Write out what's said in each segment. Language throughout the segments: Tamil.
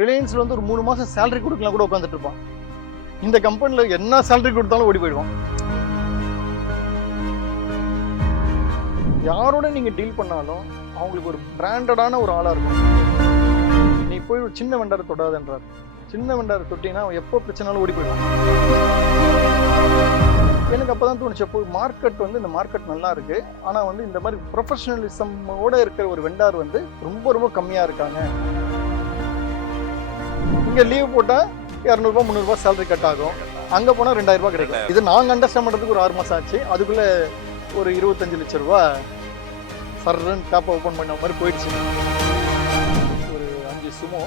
ரிலையன்ஸ்ல வந்து ஒரு 3 மாசம் சேலரி கொடுக்கலாம் கூட உட்காந்துட்டு இருப்பான். இந்த கம்பெனில என்ன சேலரி கொடுத்தாலும் ஓடி போயிடுவான். யாரோட நீங்க டீல் பண்ணாலும் அவங்களுக்கு ஒரு பிராண்டடான ஒரு ஆளா இருக்கும். நீ போய் ஒரு சின்ன வெண்டாரை தொடாதுன்றார். சின்ன வெண்டாரை தொட்டினா அவன் எப்போ பிரச்சனாலும் ஓடி போயிடுவான். எனக்கு அப்பதான் தோணுச்சு, அப்போ மார்க்கெட் வந்து இந்த மார்க்கெட் நல்லா இருக்கு, ஆனா வந்து இந்த மாதிரி ப்ரொஃபஷனலிசமோட இருக்கிற ஒரு வெண்டார் வந்து ரொம்ப ரொம்ப கம்மியா இருக்காங்க. இங்க லீவ் போட்டா 200 ரூபாய் 300 ரூபாய் சேலரி கட் ஆகும், அங்க போனா 2000 ரூபாய் கிடைக்கும். இது நாங்க அண்டர்ஸ்டாண்ட் பண்றதுக்கு ஒரு 6 மாசம் ஆச்சு. அதுக்குள்ள ஒரு 25 லட்சம் ரூபாய் சர்ன்னு டாப் ஓப்பன் பண்ண மாதிரி போயிடுச்சு. ஒரு 5 சுமோ,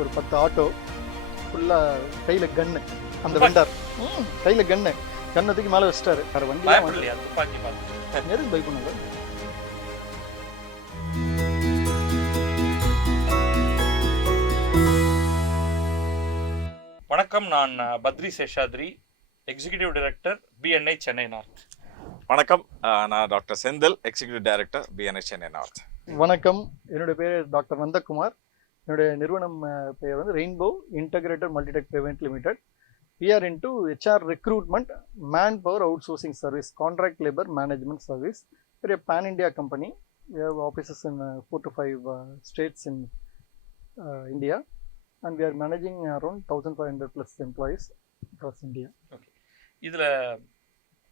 ஒரு 10 ஆட்டோ, ஃபுல்லா கையில கன்னு. அந்த வெண்டார் கையில கன்னத்துக்கு மேல வச்சிட்டாரு. வேற வண்டி எதுக்கு பை பண்ணுங்க. வணக்கம், நான் Badri Seshadri, executive director BNI Chennai north. வணக்கம், நான் doctor Senthil, executive director BNI Chennai north. வணக்கம், என்னுடைய பேர் டாக்டர் நந்தகுமார். என்னுடைய நிறுவனம் பெயர் வந்து rainbow integrated Multitech private limited. We are into HR recruitment, manpower outsourcing service, contract labor management service. We are a pan-India company. We have offices in 4 to 5 states in India, and we are managing around 1,500 plus employees across India. Okay, இதில்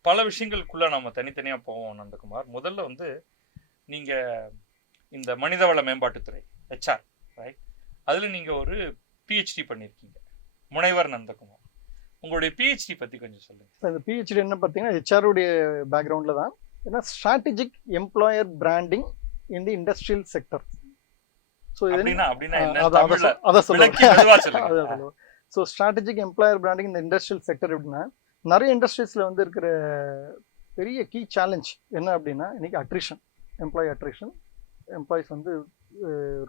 பல விஷயங்களுக்குள்ள நம்ம தனித்தனியாக போவோம் நந்தகுமார். முதல்ல வந்து நீங்கள் இந்த மனிதவள மேம்பாட்டுத்துறை HR, ரைட், அதில் நீங்கள் ஒரு PhD பண்ணியிருக்கீங்க, முனைவர் நந்தகுமார். உங்களுடைய பிஹெச்டி பற்றி கொஞ்சம் சொல்லுங்கள். இந்த பிஹெச்டி என்ன பார்த்தீங்கன்னா ஹெச்ஆருடைய பேக்ரவுண்டில் தான். ஏன்னா ஸ்ட்ராட்டஜிக் எம்ப்ளாயர் பிராண்டிங் இன் தி இண்டஸ்ட்ரியல் செக்டர். ஸோ அதான் சொல்லுவேன். ஸோ ஸ்ட்ராட்டஜிக் எம்ப்ளாயர் பிராண்டிங் இந்த இண்டஸ்ட்ரியல் செக்டர் எப்படின்னா, நிறைய இண்டஸ்ட்ரீஸில் வந்து இருக்கிற பெரிய கீ சேலஞ்ச் என்ன அப்படின்னா, இன்னைக்கு அட்ரிஷன், எம்ப்ளாயி அட்ரிஷன். எம்ப்ளாயிஸ் வந்து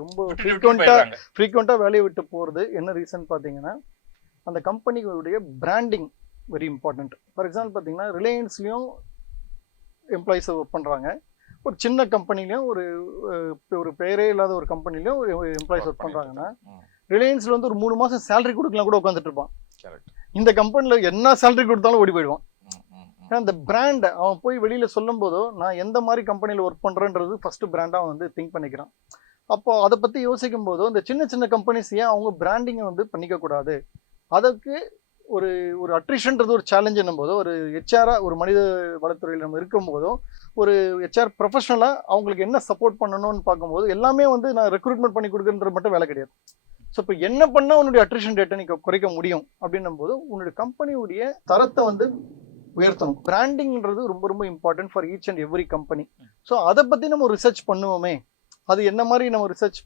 ரொம்ப ஃப்ரீக்வெண்ட்டாக வேலையை விட்டு போகிறது. என்ன ரீசன் பார்த்தீங்கன்னா, அந்த கம்பெனிகளுடைய branding very important. For example பார்த்தீங்கன்னா, ரிலையன்ஸ்லேயும் எம்ப்ளாயிஸை ஒர்க் பண்ணுறாங்க, ஒரு சின்ன கம்பெனிலையும் ஒரு பெயரே இல்லாத ஒரு கம்பெனிலையும் எம்ப்ளாயிஸ் ஒர்க் பண்ணுறாங்கன்னா, ரிலையன்ஸில் வந்து ஒரு 3 மாதம் சேலரி கொடுக்கலாம் கூட உட்காந்துட்டு இருப்பான். இந்த கம்பெனியில் என்ன சேலரி கொடுத்தாலும் ஓடி போயிடுவான். ஏன்னா அந்த பிராண்டை அவன் போய் வெளியில் சொல்லும் போதோ, நான் எந்த மாதிரி கம்பெனியில் ஒர்க் பண்ணுறேன்றது ஃபஸ்ட்டு பிராண்டாக அவன் வந்து திங்க் பண்ணிக்கிறான். அப்போ அதை பற்றி யோசிக்கும் போதோ, இந்த சின்ன சின்ன கம்பெனிஸ் ஏன் அவங்க பிராண்டிங்கை வந்து பண்ணிக்கக்கூடாது, அதுக்கு ஒரு ஒரு அட்ரிஷன்றது ஒரு சேலஞ்ச் என்னும் போதோ, ஒரு ஹெச்ஆராக ஒரு மனித வளத்துறையில் நம்ம இருக்கும் போதோ, ஒரு ஹெச்ஆர் ப்ரொஃபஷனலாக அவங்களுக்கு என்ன சப்போர்ட் பண்ணணும்னு பார்க்கும்போது, எல்லாமே வந்து நான் ரெக்ரூட்மெண்ட் பண்ணி கொடுக்குறது மட்டும் வேலை கிடையாது. ஸோ இப்போ என்ன பண்ணால் உன்னுடைய அட்ரிஷன் ரேட்டை நீ குறைக்க முடியும் அப்படின்னும் போது, உன்னுடைய கம்பெனியுடைய தரத்தை வந்து உயர்த்தணும். பிராண்டிங்கிறது ரொம்ப ரொம்ப important for each and every company. So அதை பற்றி நம்ம ரிசர்ச் பண்ணுவோமே, அது என்ன மாதிரி நம்ம ரிசர்ச்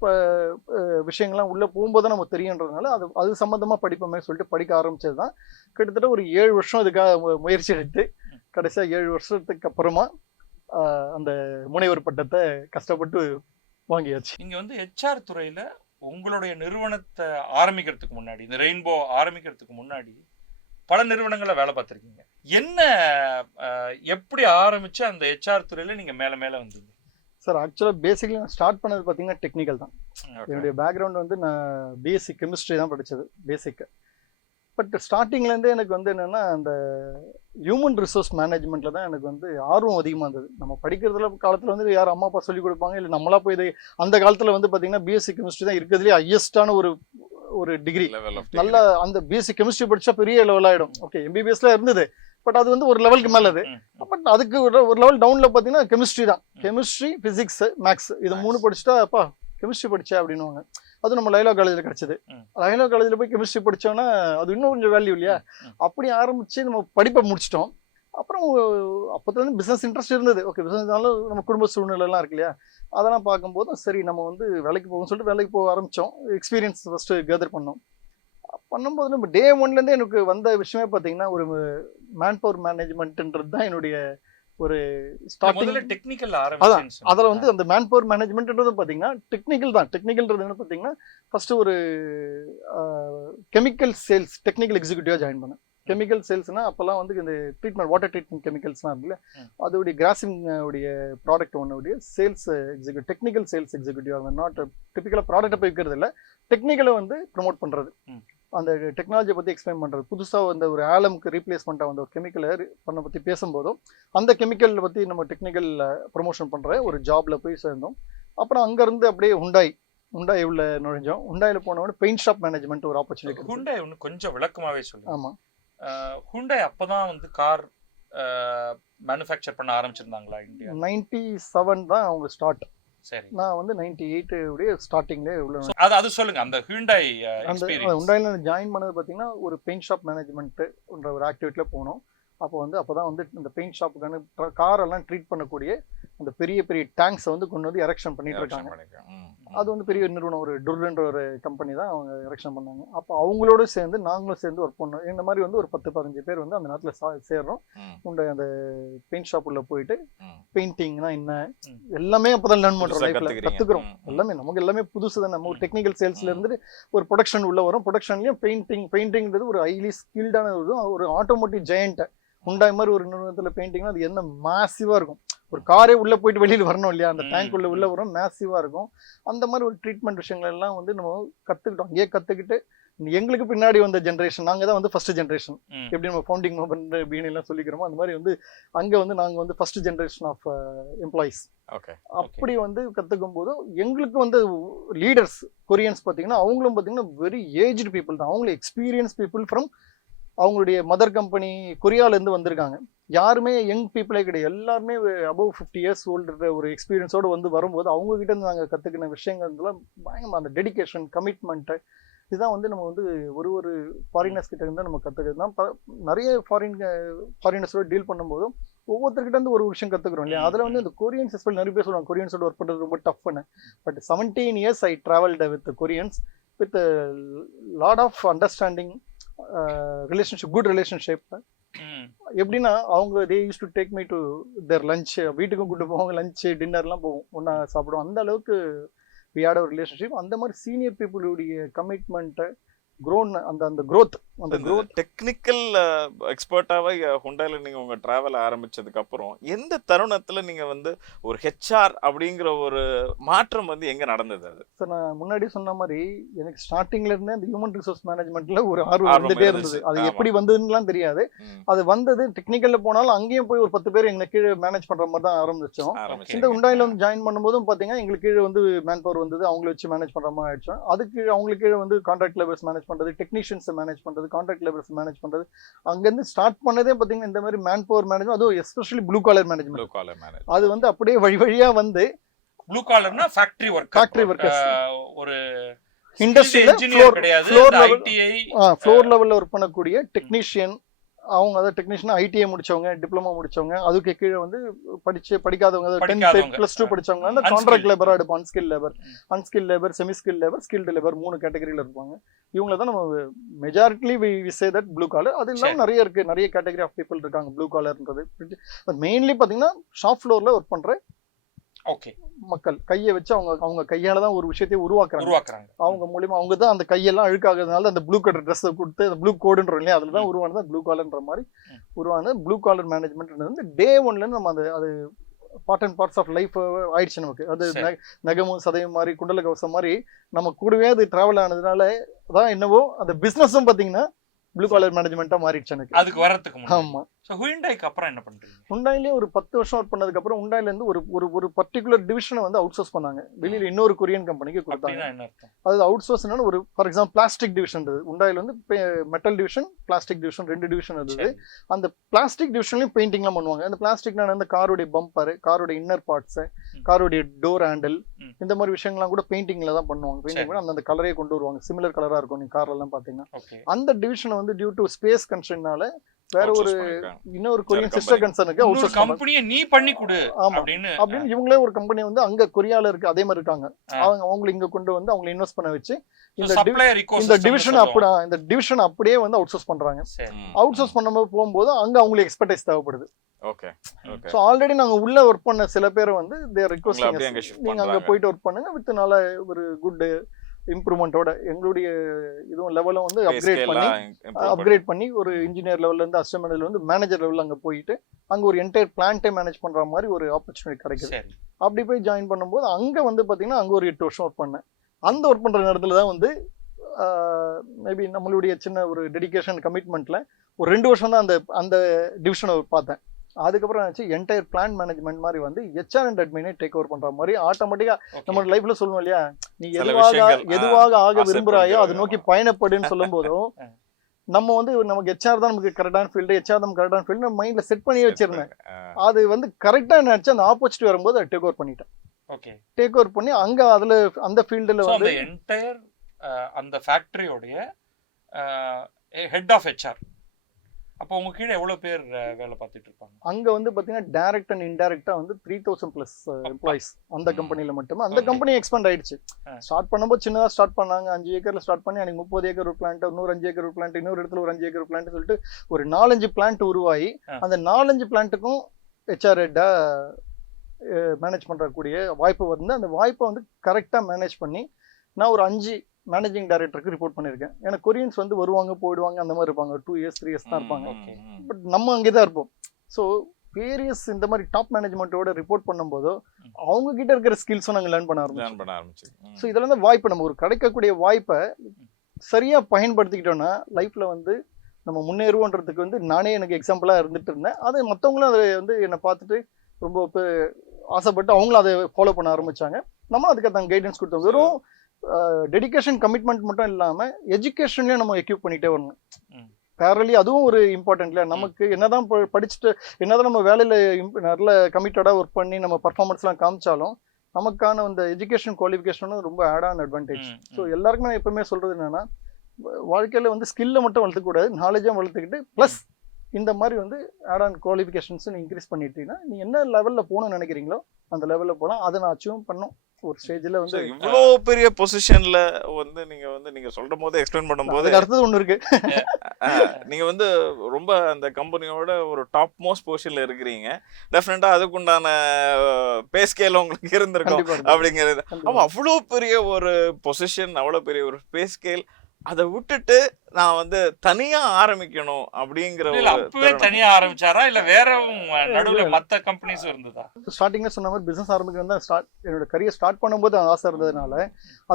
விஷயங்கள்லாம் உள்ளே போகும்போது நமக்கு தெரியுன்றதுனால அது சம்மந்தமாக படிப்போமே சொல்லிட்டு படிக்க ஆரம்பிச்சது தான். கிட்டத்தட்ட ஒரு 7 வருஷம் இதுக்காக முயற்சி எடுத்து கடைசியாக 7 வருஷத்துக்கு அப்புறமா அந்த முனைவர் பட்டத்தை கஷ்டப்பட்டு வாங்கியாச்சு. நீங்கள் வந்து HR துறையில் உங்களுடைய நிறுவனத்தை ஆரம்பிக்கிறதுக்கு முன்னாடி, இந்த ரெயின்போ ஆரம்பிக்கிறதுக்கு முன்னாடி பல நிறுவனங்களை வேலை பார்த்துருக்கீங்க. என்ன எப்படி ஆரம்பித்து அந்த HR துறையில் நீங்கள் மேலே மேலே வந்தீங்க? சார், ஆக்சுவலாக பேசிக்கலி நான் ஸ்டார்ட் பண்ணது பார்த்தீங்கன்னா டெக்னிக்கல் தான். என்னுடைய பேக்ரவுண்ட் வந்து நான் பிஎஸ்சி கெமிஸ்ட்ரி தான் படித்தது பேசிக்கு. பட் ஸ்டார்டிங்லேருந்தே எனக்கு வந்து என்னென்னா, அந்த ஹியூமன் ரிசோர்ஸ் மேனேஜ்மெண்ட்டில் தான் எனக்கு வந்து ஆர்வம் அதிகமாக இருந்தது. நம்ம படிக்கிறதுல காலத்தில் வந்து யார் அம்மா அப்பா சொல்லிக் கொடுப்பாங்க, இல்லை நம்மளா போய் இது அந்த காலத்தில் வந்து பார்த்தீங்கன்னா பிஎஸ்சி கெமிஸ்ட்ரி தான் இருக்கிறதுலே ஹையஸ்டான ஒரு டிகிரி. நல்ல அந்த பிஎஸ்சி கெமிஸ்ட்ரி படித்தா பெரிய லெவல் ஆகிடும். ஓகே, எம்பிபிஎஸ்ல இருந்தது, பட் அது வந்து ஒரு லெவலுக்கு மேலே அது. பட் அதுக்கு ஒரு லெவல் டவுனில் பார்த்தீங்கன்னா கெமிஸ்ட்ரி தான். கெமிஸ்ட்ரி, ஃபிசிக்ஸ், மேக்ஸ், இது 3 படிச்சுட்டா அப்பா கெமிஸ்ட்ரி படித்தா அப்படின்னுவாங்க. அது நம்ம லைலா காலேஜில் கிடச்சிது. லைலா காலேஜில் போய் கெமிஸ்ட்ரி படித்தோன்னா அது இன்னும் கொஞ்சம் வேல்யூ இல்லையா. அப்படி ஆரம்பித்து நம்ம படிப்பை முடிச்சிட்டோம். அப்புறம் அப்போது பிஸ்னஸ் இன்ட்ரெஸ்ட் இருந்தது. ஓகே, பிஸ்னஸ்னாலும் நம்ம குடும்ப சூழ்நிலைலாம் இருக்கு இல்லையா, அதெல்லாம் பார்க்கும்போது சரி நம்ம வந்து வேலைக்கு போகணும்னு சொல்லிட்டு வேலைக்கு போக ஆரம்பித்தோம். எக்ஸ்பீரியன்ஸ் ஃபஸ்ட்டு கேதர் பண்ணும்போது நம்ம டே 1லேருந்தே எனக்கு வந்த விஷயமே பார்த்தீங்கன்னா, ஒரு மேன்பவர் மேனேஜ்மெண்ட்ன்றது தான் என்னுடைய ஒரு ஸ்டார்டிங். டெக்னிக்கல் அதில் வந்து அந்த மேன்பவர் மேனேஜ்மெண்ட்ன்றது பார்த்தீங்கன்னா டெக்னிக்கல் தான். டெக்னிக்கல்ன்றது என்ன பார்த்தீங்கன்னா, ஃபஸ்ட்டு ஒரு கெமிக்கல் சேல்ஸ் டெக்னிக்கல் எக்ஸிக்யூட்டிவாக ஜாயின் பண்ணேன். கெமிக்கல் சேல்ஸ்னா அப்போல்லாம் வந்து இந்த ட்ரீட்மெண்ட், வாட்டர் ட்ரீட்மெண்ட் கெமிக்கல்ஸ்லாம் இருக்குல்ல, அதோடைய கிராசிங் உடைய ப்ராடக்ட் ஒன்றுடைய sales executive, technical sales executive. அவங்க நாட் டிப்பிக்கலாக ப்ராடக்ட்டை போய் விற்கிறது இல்லை, டெக்னிக்கலை வந்து ப்ரொமோட் பண்றது, அந்த டெக்னாலஜியை பத்தி எக்ஸ்பிளைன் பண்றது, புதுசா வந்து ஒரு ஆலம்க்கு ரீப்ளேஸ்மெண்ட்டாக வந்து ஒரு கெமிக்கலை பண்ண பத்தி பேசும்போதும் அந்த கெமிக்கல் பத்தி நம்ம டெக்னிக்கல் ப்ரொமோஷன் பண்ற ஒரு ஜாப்ல போய் சேர்ந்தோம். அப்புறம் அங்க இருந்து அப்படியே ஹுண்டாய் உள்ள நுழைஞ்சோம். ஹுண்டாயில போனவொடனே பெயிண்ட் ஷாப் மேனேஜ்மெண்ட் ஒரு ஆப்பர்ச்சுனிட்டி. ஹுண்டாய் ஒன்று கொஞ்சம் விளக்கமாவே சொல்லுங்க. ஆமா, ஹுண்டாய் அப்பதான் வந்து கார் மேனுஃபேக்சர் பண்ண ஆரம்பிச்சிருந்தாங்களா இந்தியா? 97 தான் அவங்க ஸ்டார்ட். சரி, நான் வந்து 98 உடைய ஸ்டார்டிங்லேயே உள்ள அது சொல்லுங்க. அந்த ஹுண்டாய் ஹுண்டாயில ஜாயின் பண்ணது பார்த்தீங்கன்னா ஒரு பெயிண்ட் ஷாப் மேனேஜ்மெண்ட்ன்ற ஒரு ஆக்டிவிட்டியில போனோம். அப்போதான் வந்து இந்த பெயிண்ட் ஷாப்புக்கான கார் எல்லாம் ட்ரீட் பண்ணக்கூடிய அந்த பெரிய பெரிய டேங்க்ஸை வந்து கொண்டு வந்து எரெக்ஷன் பண்ணிட்டு இருக்காங்க. அது வந்து பெரிய நிறுவனம், ஒரு டுர்ன்ற ஒரு கம்பெனி தான் அவங்க எரெக்ஷன் பண்ணாங்க. அப்போ அவங்களோட சேர்ந்து நாங்களும் சேர்ந்து ஒர்க் பண்ணோம். இந்த மாதிரி வந்து ஒரு 10-15 பேர் வந்து அந்த நேரத்தில் சேர்றோம். அந்த பெயிண்ட் ஷாப் உள்ள போயிட்டு பெயிண்டிங்னா என்ன எல்லாமே அப்பதான் லேர்ன் பண்றோம், லைஃப்ல கத்துக்கிறோம். எல்லாமே நமக்கு எல்லாமே புதுசு தான். நம்ம ஒரு டெக்னிக்கல் சேல்ஸ்ல இருந்து ஒரு ப்ரொடக்ஷன் உள்ள வரும். ப்ரொடக்ஷன்லயும் பெயிண்டிங்ன்றது ஒரு ஹைலி ஸ்கில்டான ஒரு ஆட்டோமோட்டிவ் ஜெயண்ட். ஹுண்டாய் மாதிரி ஒரு நிறுவனத்துல பெயிண்டிங்னா அது என்ன மேசிவா இருக்கும். ஒரு காரே உள்ள போயிட்டு வெளியில வரணும் இல்லையா, அந்த டேங்க் உள்ள வரும், மேசிவா இருக்கும். அந்த மாதிரி ஒரு ட்ரீட்மெண்ட் விஷயங்கள் எல்லாம் வந்து நம்ம கத்துக்கிட்டோம். அங்கேயே கத்துக்கிட்டு எங்களுக்கு பின்னாடி வந்த ஜென்ரேஷன், நாங்க தான் வந்து ஃபர்ஸ்ட் ஜென்ரேஷன். எப்படி நம்ம ஃபவுண்டிங் மூமெண்ட் பீன் எல்லாம் சொல்லிக்கிறோமோ அந்த மாதிரி வந்து அங்க வந்து நாங்க வந்து ஃபர்ஸ்ட் ஜென்ரேஷன் ஆஃப் எம்ப்ளாயிஸ். அப்படி வந்து கத்துக்கும் போது எங்களுக்கு வந்து லீடர்ஸ் கொரியன்ஸ் பாத்தீங்கன்னா அவங்களும் பாத்தீங்கன்னா வெரி ஏஜ்டு பீப்புள் தான். அவங்களும் எக்ஸ்பீரியன்ஸ் பீப்புள் ஃப்ரம் அவங்களுடைய மதர் கம்பெனி கொரியால இருந்து வந்திருக்காங்க. யாருமே யங் பீப்புளே கிடையாது. எல்லாருமே அபவ் 50 இயர்ஸ் ஓல்டு ஒரு எக்ஸ்பீரியன்ஸோடு வந்து வரும்போது அவங்க கிட்ட இருந்து நாங்கள் கற்றுக்கின விஷயங்கள்லாம் பயங்கரமாக அந்த டெடிக்கேஷன், கமிட்மெண்ட்டு, இதுதான் வந்து நம்ம வந்து ஒரு ஃபாரினர்ஸ் கிட்ட இருந்து நம்ம கற்றுக்கிறதுனா நிறைய ஃபாரினர்ஸோட டீல் பண்ணும்போதும் ஒவ்வொருத்தர்கிட்ட இருந்து ஒரு விஷயம் கற்றுக்குறோம் இல்லையா. அதில் வந்து இந்த கொரியன்ஸ் எஸ்பெஷல் நிறைய பேர் சொல்லுவாங்க கொரியன்ஸோட ஒர்க் பண்ணுறது ரொம்ப டஃப்னு. But 17 years I travelled with Koreans with lot of understanding, relationship, good relationship. எப்படின்னா அவங்க they use to take me to their lunch, வீட்டுக்கும் கூட்டு போவாங்க, லஞ்ச் டின்னர்லாம் போவோம், ஒன்றா சாப்பிடுவோம். அந்த அளவுக்கு வி ஹேட் ஒரு ரிலேஷன்ஷிப். அந்த மாதிரி சீனியர் பீப்புளுடைய கமிட்மெண்ட்டு, க்ரோன் அந்த க்ரோத், அந்த க்ரோத். டெக்னிக்கல் எக்ஸ்பர்ட்டாக ஹுண்டாயில் நீங்கள் உங்கள் ட்ராவல் ஆரம்பிச்சதுக்கு அப்புறம் எந்த தருணத்தில் நீங்கள் வந்து ஒரு ஹெச்ஆர் அப்படிங்கிற ஒரு மாற்றம் வந்து எங்கே நடந்தது? அது சார் நான் முன்னாடி சொன்ன மாதிரி எனக்கு ஸ்டார்டிங்ல இருந்தே அந்த ஹியூமன் ரிசோர்ஸ் மேனேஜ்மெண்ட்ல ஒரு ஆர்வம் வந்துட்டே இருந்தது. அது எப்படி வந்ததுன்னுலாம் தெரியாது. அது வந்தது டெக்னிக்கல்ல போனாலும் அங்கேயும் போய் ஒரு 10 பேர் எங்களை கீழே மேனேஜ் பண்ற மாதிரி தான் ஆரம்பிச்சோம். இந்த ஹுண்டாயில வந்து ஜாயின் பண்ணும்போதும் பார்த்தீங்கன்னா எங்களுக்கு கீழே வந்து மேன் பவர் வந்தது, அவங்களை வச்சு மேனேஜ் பண்ற மாதிரி ஆயிடுச்சு. அதுக்கு அவங்களுக்கு கீழே வந்து கான்ட்ராக்ட் லேபர்ஸ் மேனேஜ் பண்றது, டெக்னீஷியன்ஸை மேனேஜ் பண்றது, கான்ட்ராக்ட் லேபர்ஸ் மேனேஜ் பண்றது. அங்கிருந்து ஸ்டார்ட் பண்ணதே பாத்தீங்கன்னா இந்த மாதிரி மேன் பவர் மேனேஜ்மெண்ட், அதுவும் எஸ்பெஷலி ப்ளூ காலர் மேனேஜ்மெண்ட். அது வந்து அப்படியே வழியா வந்து ப்ளூ காலர்னா ஃபேக்டரி ஒர்க்கர்ஸ், ஒரு இண்டஸ்ட்ரியில ஃப்ளோர் லெவல்ல ஒர்க் பண்ணக்கூடிய டெக்னீஷியன். அவங்க அதாவது டெக்னீஷியன் ஐடிஐ முடிச்சவங்க, டிப்ளமோ முடிச்சவங்க, அதுக்கு கீழே வந்து படிக்காதவங்க, 10+2 படிச்சவங்க அந்த கான்ட்ராக்ட் லேபரா எடுப்போம். Unskill labour, semi skill labour, skilled labour 3 கேட்டகரியில இருப்பாங்க. இவங்கள தான் நம்ம majority we say that blue collar. அது இல்லாமல் நிறைய இருக்கு, நிறைய கேட்டகரி ஆஃப் பீப்புள் இருக்காங்க ப்ளூ காலர்ன்றது. மெயின்லி பாத்தீங்கன்னா ஷாப் ஃப்ளோர்ல ஒர்க் பண்ற மக்கள் கையை வச்சு அவங்க கையால தான் ஒரு விஷயத்தையும் உருவாக்குறாங்க. அவங்க மூலியமா அவங்க தான் அந்த கையெல்லாம் அழுக்காகிறதுனால அந்த ப்ளூ கலர் ட்ரெஸ் கொடுத்து அந்த ப்ளூ கோடுன்றோம் இல்லையா, அதுல தான் உருவானது ப்ளூ காலர்ன்ற மாதிரி உருவானது. ப்ளூ காலர் மேனேஜ்மெண்ட் வந்து டே 1ல இருந்து நம்ம அது part and parts of life ஆயிடுச்சு நமக்கு. அது நகமும் சதயம் மாதிரி, குண்டல கவசம் மாதிரி நம்ம கூடவே அது டிராவல் ஆனதுனால தான் என்னவோ அந்த பிசினஸும் பாத்தீங்கன்னா ப்ளூ காலர் மேனேஜ்மெண்டா மாறிடுச்சு எனக்கு. அதுக்கு வரதுக்கு ஆமா. சோ ஹுண்டாய்க்கு அப்புறம் என்ன பண்றீங்க? ஹுண்டாயிலே ஒரு 10 வருஷம் ஒர்க் பண்ணதுக்கு அப்புறம் ஹுண்டாயில இருந்து ஒரு பர்టిక్యులர் டிவிஷனை வந்து அவுட் சோர்ஸ் பண்ணாங்க. வெளியில இன்னொரு கொரியன் கம்பெனிக்கு கொடுத்தாங்க. அது அவுட் சோர்ஸ்னா ஒரு ஃபார் எக்ஸாம்பிள் பிளாஸ்டிக் டிவிஷன் இருந்தது ஹுண்டாயில வந்து, metal division, plastic division 2 division இருந்தது. அந்த பிளாஸ்டிக் டிவிஷன்லயும் பெயிண்டிங்லாம் பண்ணுவாங்க. அந்த பிளாஸ்டிக்னா அந்த காரோடைய பம்பர், காரோடைய இன்னர் பார்ட்ஸ், காரோடைய டோர் ஹேண்டில், இந்த மாதிரி விஷயங்கள்லாம் கூட பெயிண்டிங்ல தான் பண்ணுவாங்க. பெயிண்டிங் கூட அந்த கலரே கொண்டு வருவாங்க, சிமிலர் கலரா இருக்கும் நீங்க கார்ல எல்லாம் பாத்தீங்கன்னா. அந்த டிவிஷனை வந்து டியூ டு ஸ்பேஸ் கன்ஸ்ட்ரெயினால வேற ஒரு இன்னொரு கொரியன் சிஸ்டர் கன்சர்னுக்கு ஒரு கம்பெனியை நீ பண்ணி கொடு அப்படின்னு இவங்களே ஒரு கம்பெனி வந்து அங்க கொரியால இருக்கு அதே மாதிரி இருக்காங்க. அவங்க இங்க கொண்டு வந்து அவங்க இன்வெஸ்ட் பண்ண வச்சு இந்த டிவிஷன் அப்படியே வந்து அவுட் சோர்ஸ் பண்றாங்க. அவுட் சோர்ஸ் பண்ணும்போது போகும்போது அங்க அவங்களுக்கு எக்ஸ்பர்டைஸ் தேவைப்படுது. சோ ஆல்ரெடி நாங்க உள்ள ஒர்க் பண்ண சில பேரை வந்து தேர் ரிக்வெஸ்டிங் நீங்க அங்க போயிட்டு ஒர்க் பண்ணுங்க வித் நல்ல ஒரு குட் இம்ப்ரூவ்மெண்டோட எங்களுடைய இதுவும் லெவலும் வந்து அப்கிரேட் பண்ணி ஒரு இன்ஜினியர் லெவல்ல இருந்து அசிஸ்டன்ட் வந்து மேனேஜர் லெவல்ல அங்க போயிட்டு அங்க ஒரு என்டையர் பிளான்ட்டை மேனேஜ் பண்ற மாதிரி ஒரு ஆப்பர்ச்சுனிட்டி கிடைக்குது. அப்படி போய் ஜாயின் பண்ணும்போது அங்க வந்து பாத்தீங்கன்னா அங்க ஒரு 8 வருஷம் ஒர்க் பண்ணேன். அந்த ஒர்க் பண்ற நேரத்துல தான் வந்து மேபி நம்மளுடைய சின்ன ஒரு டெடிகேஷன் கமிட்மெண்ட்ல ஒரு 2 வருஷம் தான் அந்த டிவிஷனை பார்த்தேன். அதுக்கப்புறம் ஆச்சு என்டையர் பிளான் மேனேஜ்மெண்ட் மாதிரி வந்து HR அண்ட் அட்மினே டேக் ஓவர் பண்ற மாதிரி ஆட்டோமேட்டிக்கா நம்ம லைஃப்ல சொல்லுவோம் இல்லையா, நீ எதுவாக ஆக விரும்புறாயோ அதை நோக்கி பயணப்படுன்னு சொல்லும் போதும் நம்ம வந்து நமக்கு HR தான் நமக்கு கரெக்டான ஃபீல்டு, HR தான் கரெக்டான ஃபீல்டு நம்ம மைண்ட்ல செட் பண்ணி வச்சிருந்தேன். அது வந்து கரெக்டா நினைச்சு அந்த ஆப்பர்ச்சுனிட்டி வரும்போது அதை டேக் ஓவர் பண்ணிட்டேன். ஓகே, டேக் ஓவர் பண்ணி அங்க அதுல அந்த ஃபீல்டுல வந்து என்டையர் அந்த ஃபேக்டரியோடைய ஹெட் ஆஃப் HR. அப்போ உங்க கீழே எவ்வளவு பேர் வேலை பார்த்துட்டு இருப்பாங்க? அங்க வந்து பாத்தீங்கன்னா டைரக்ட் அண்ட் இன்டைரக்டா வந்து 3000+ எம்ப்ளாயிஸ் அந்த கம்பெனில மட்டும். அந்த கம்பெனி எக்ஸ்பேண்ட் ஆயிடுச்சு. ஸ்டார்ட் பண்ணும்போது சின்னதா ஸ்டார்ட் பண்ணாங்க, 5 ஏக்கர்ல ஸ்டார்ட் பண்ணி அன்னைக்கு 30 ஏக்கர் ஒரு பிளான்ட், இன்னொரு 5 ஏக்கர் ஒரு பிளான்ட், இன்னொரு இடத்துல ஒரு 5 ஏக்கர் பிளான்ட் சொல்லிட்டு ஒரு 4-5 பிளான்ட் உருவாகி அந்த 4-5 பிளான்ட்டுக்கும் HR ஹெட்டா மேனேஜ் பண்றக்கூடிய வாய்ப்பு வந்து அந்த வாய்ப்பை வந்து கரெக்டா மேனேஜ் பண்ணி நான் ஒரு 5 மேனேஜிங் டைரக்டருக்கு ரிப்போர்ட் பண்ணியிருக்கேன். ஏன்னா கொரியன்ஸ் வந்து வருவாங்க போயிடுவாங்க அந்த மாதிரி இருப்பாங்க, 2 இயர்ஸ் 3 இயர்ஸ் தான் இருப்பாங்க. பட் நம்ம அங்கே தான் இருப்போம். ஸோ வேரியஸ் இந்த மாதிரி டாப் மேனேஜ்மெண்ட்டோட ரிப்போர்ட் பண்ணும்போதோ அவங்க கிட்ட இருக்கிற ஸ்கில்ஸும் நாங்கள் லேர்ன் பண்ண ஆரம்பிச்சோம். ஸோ இதெல்லாம் தான் வாய்ப்பு, நம்ம ஒரு கிடைக்கக்கூடிய வாய்ப்பை சரியா பயன்படுத்திக்கிட்டோம்னா லைஃப்ல வந்து நம்ம முன்னேறுவோன்றதுக்கு வந்து நானே எனக்கு எக்ஸாம்பிளா இருந்துட்டு இருந்தேன். அது மற்றவங்களும் அதை வந்து என்னை பார்த்துட்டு ரொம்ப ஆசைப்பட்டு அவங்களும் அதை ஃபாலோ பண்ண ஆரம்பிச்சாங்க. நம்ம அதுக்கு தான் கைடன்ஸ் கொடுத்தோம். வெறும் டெடிகேஷன் கமிட்மெண்ட் மட்டும் இல்லாம எஜுகேஷன்லயும் நம்ம எக்யூப் பண்ணிட்டே வரணும். பேரலி அதுவும் ஒரு இம்பார்ட்டன்ட் இல்லையா, நமக்கு என்னதான் படிச்சுட்டு என்னதான் நம்ம வேலையில நல்ல கமிட்டடா ஒர்க் பண்ணி நம்ம பர்ஃபார்மன்ஸ் எல்லாம் காமிச்சாலும் நமக்கான அந்த எஜுகேஷன் குவாலிஃபிகேஷனும் ரொம்ப ஆட் ஆன் அட்வான்டேஜ். ஸோ எல்லாருக்குமே நான் எப்பவுமே சொல்றது என்னன்னா, வாழ்க்கையில வந்து ஸ்கில்ல மட்டும் வளர்த்துக்க கூடாது, நாலேஜும் வளர்த்துக்கிட்டு பிளஸ் இந்த மாதிரி வந்து ஆட் ஆன் குவாலிஃபிகேஷன்ஸ் இன்க்ரீஸ் பண்ணிட்டீங்கன்னா நீ என்ன லெவல்ல போகணும்னு நினைக்கிறீங்களோ அந்த லெவல்ல போகலாம். அதை நான் அச்சீவ் பண்ணோம். ஒரு ஸ்டேஜ்ல வந்து இவ்வளோ பெரிய பொசிஷன்ல வந்து நீங்க சொல்லும் போது எக்ஸ்பிளைன் பண்ணும்போது அடுத்தது ஒண்ணு இருக்கு. நீங்க வந்து ரொம்ப அந்த கம்பெனியோட ஒரு டாப் மோஸ்ட் பொசிஷன்ல இருக்கிறீங்க. டெஃபினட்டா அதுக்குண்டான பே ஸ்கேல் உங்களுக்கு இருந்திருக்கும் அப்படிங்கிறது. அப்ப அவ்வளோ பெரிய ஒரு பொசிஷன், அவ்வளோ பெரிய ஒரு பே ஸ்கேல், அதை விட்டுட்டு நான் வந்து தனியா ஆரம்பிக்கணும் அப்படிங்கிற அப்பவே தனியா ஆரம்பிச்சாரா இல்ல வேற நடுவுல மத்த கம்பெனிஸ் இருந்ததா? ஸ்டார்டிங்ல சொன்ன மாதிரி பிசினஸ் ஆரம்பிக்கிறது தான் என்னோட கரியர் ஸ்டார்ட் பண்ணும்போது ஆசை இருந்ததுனால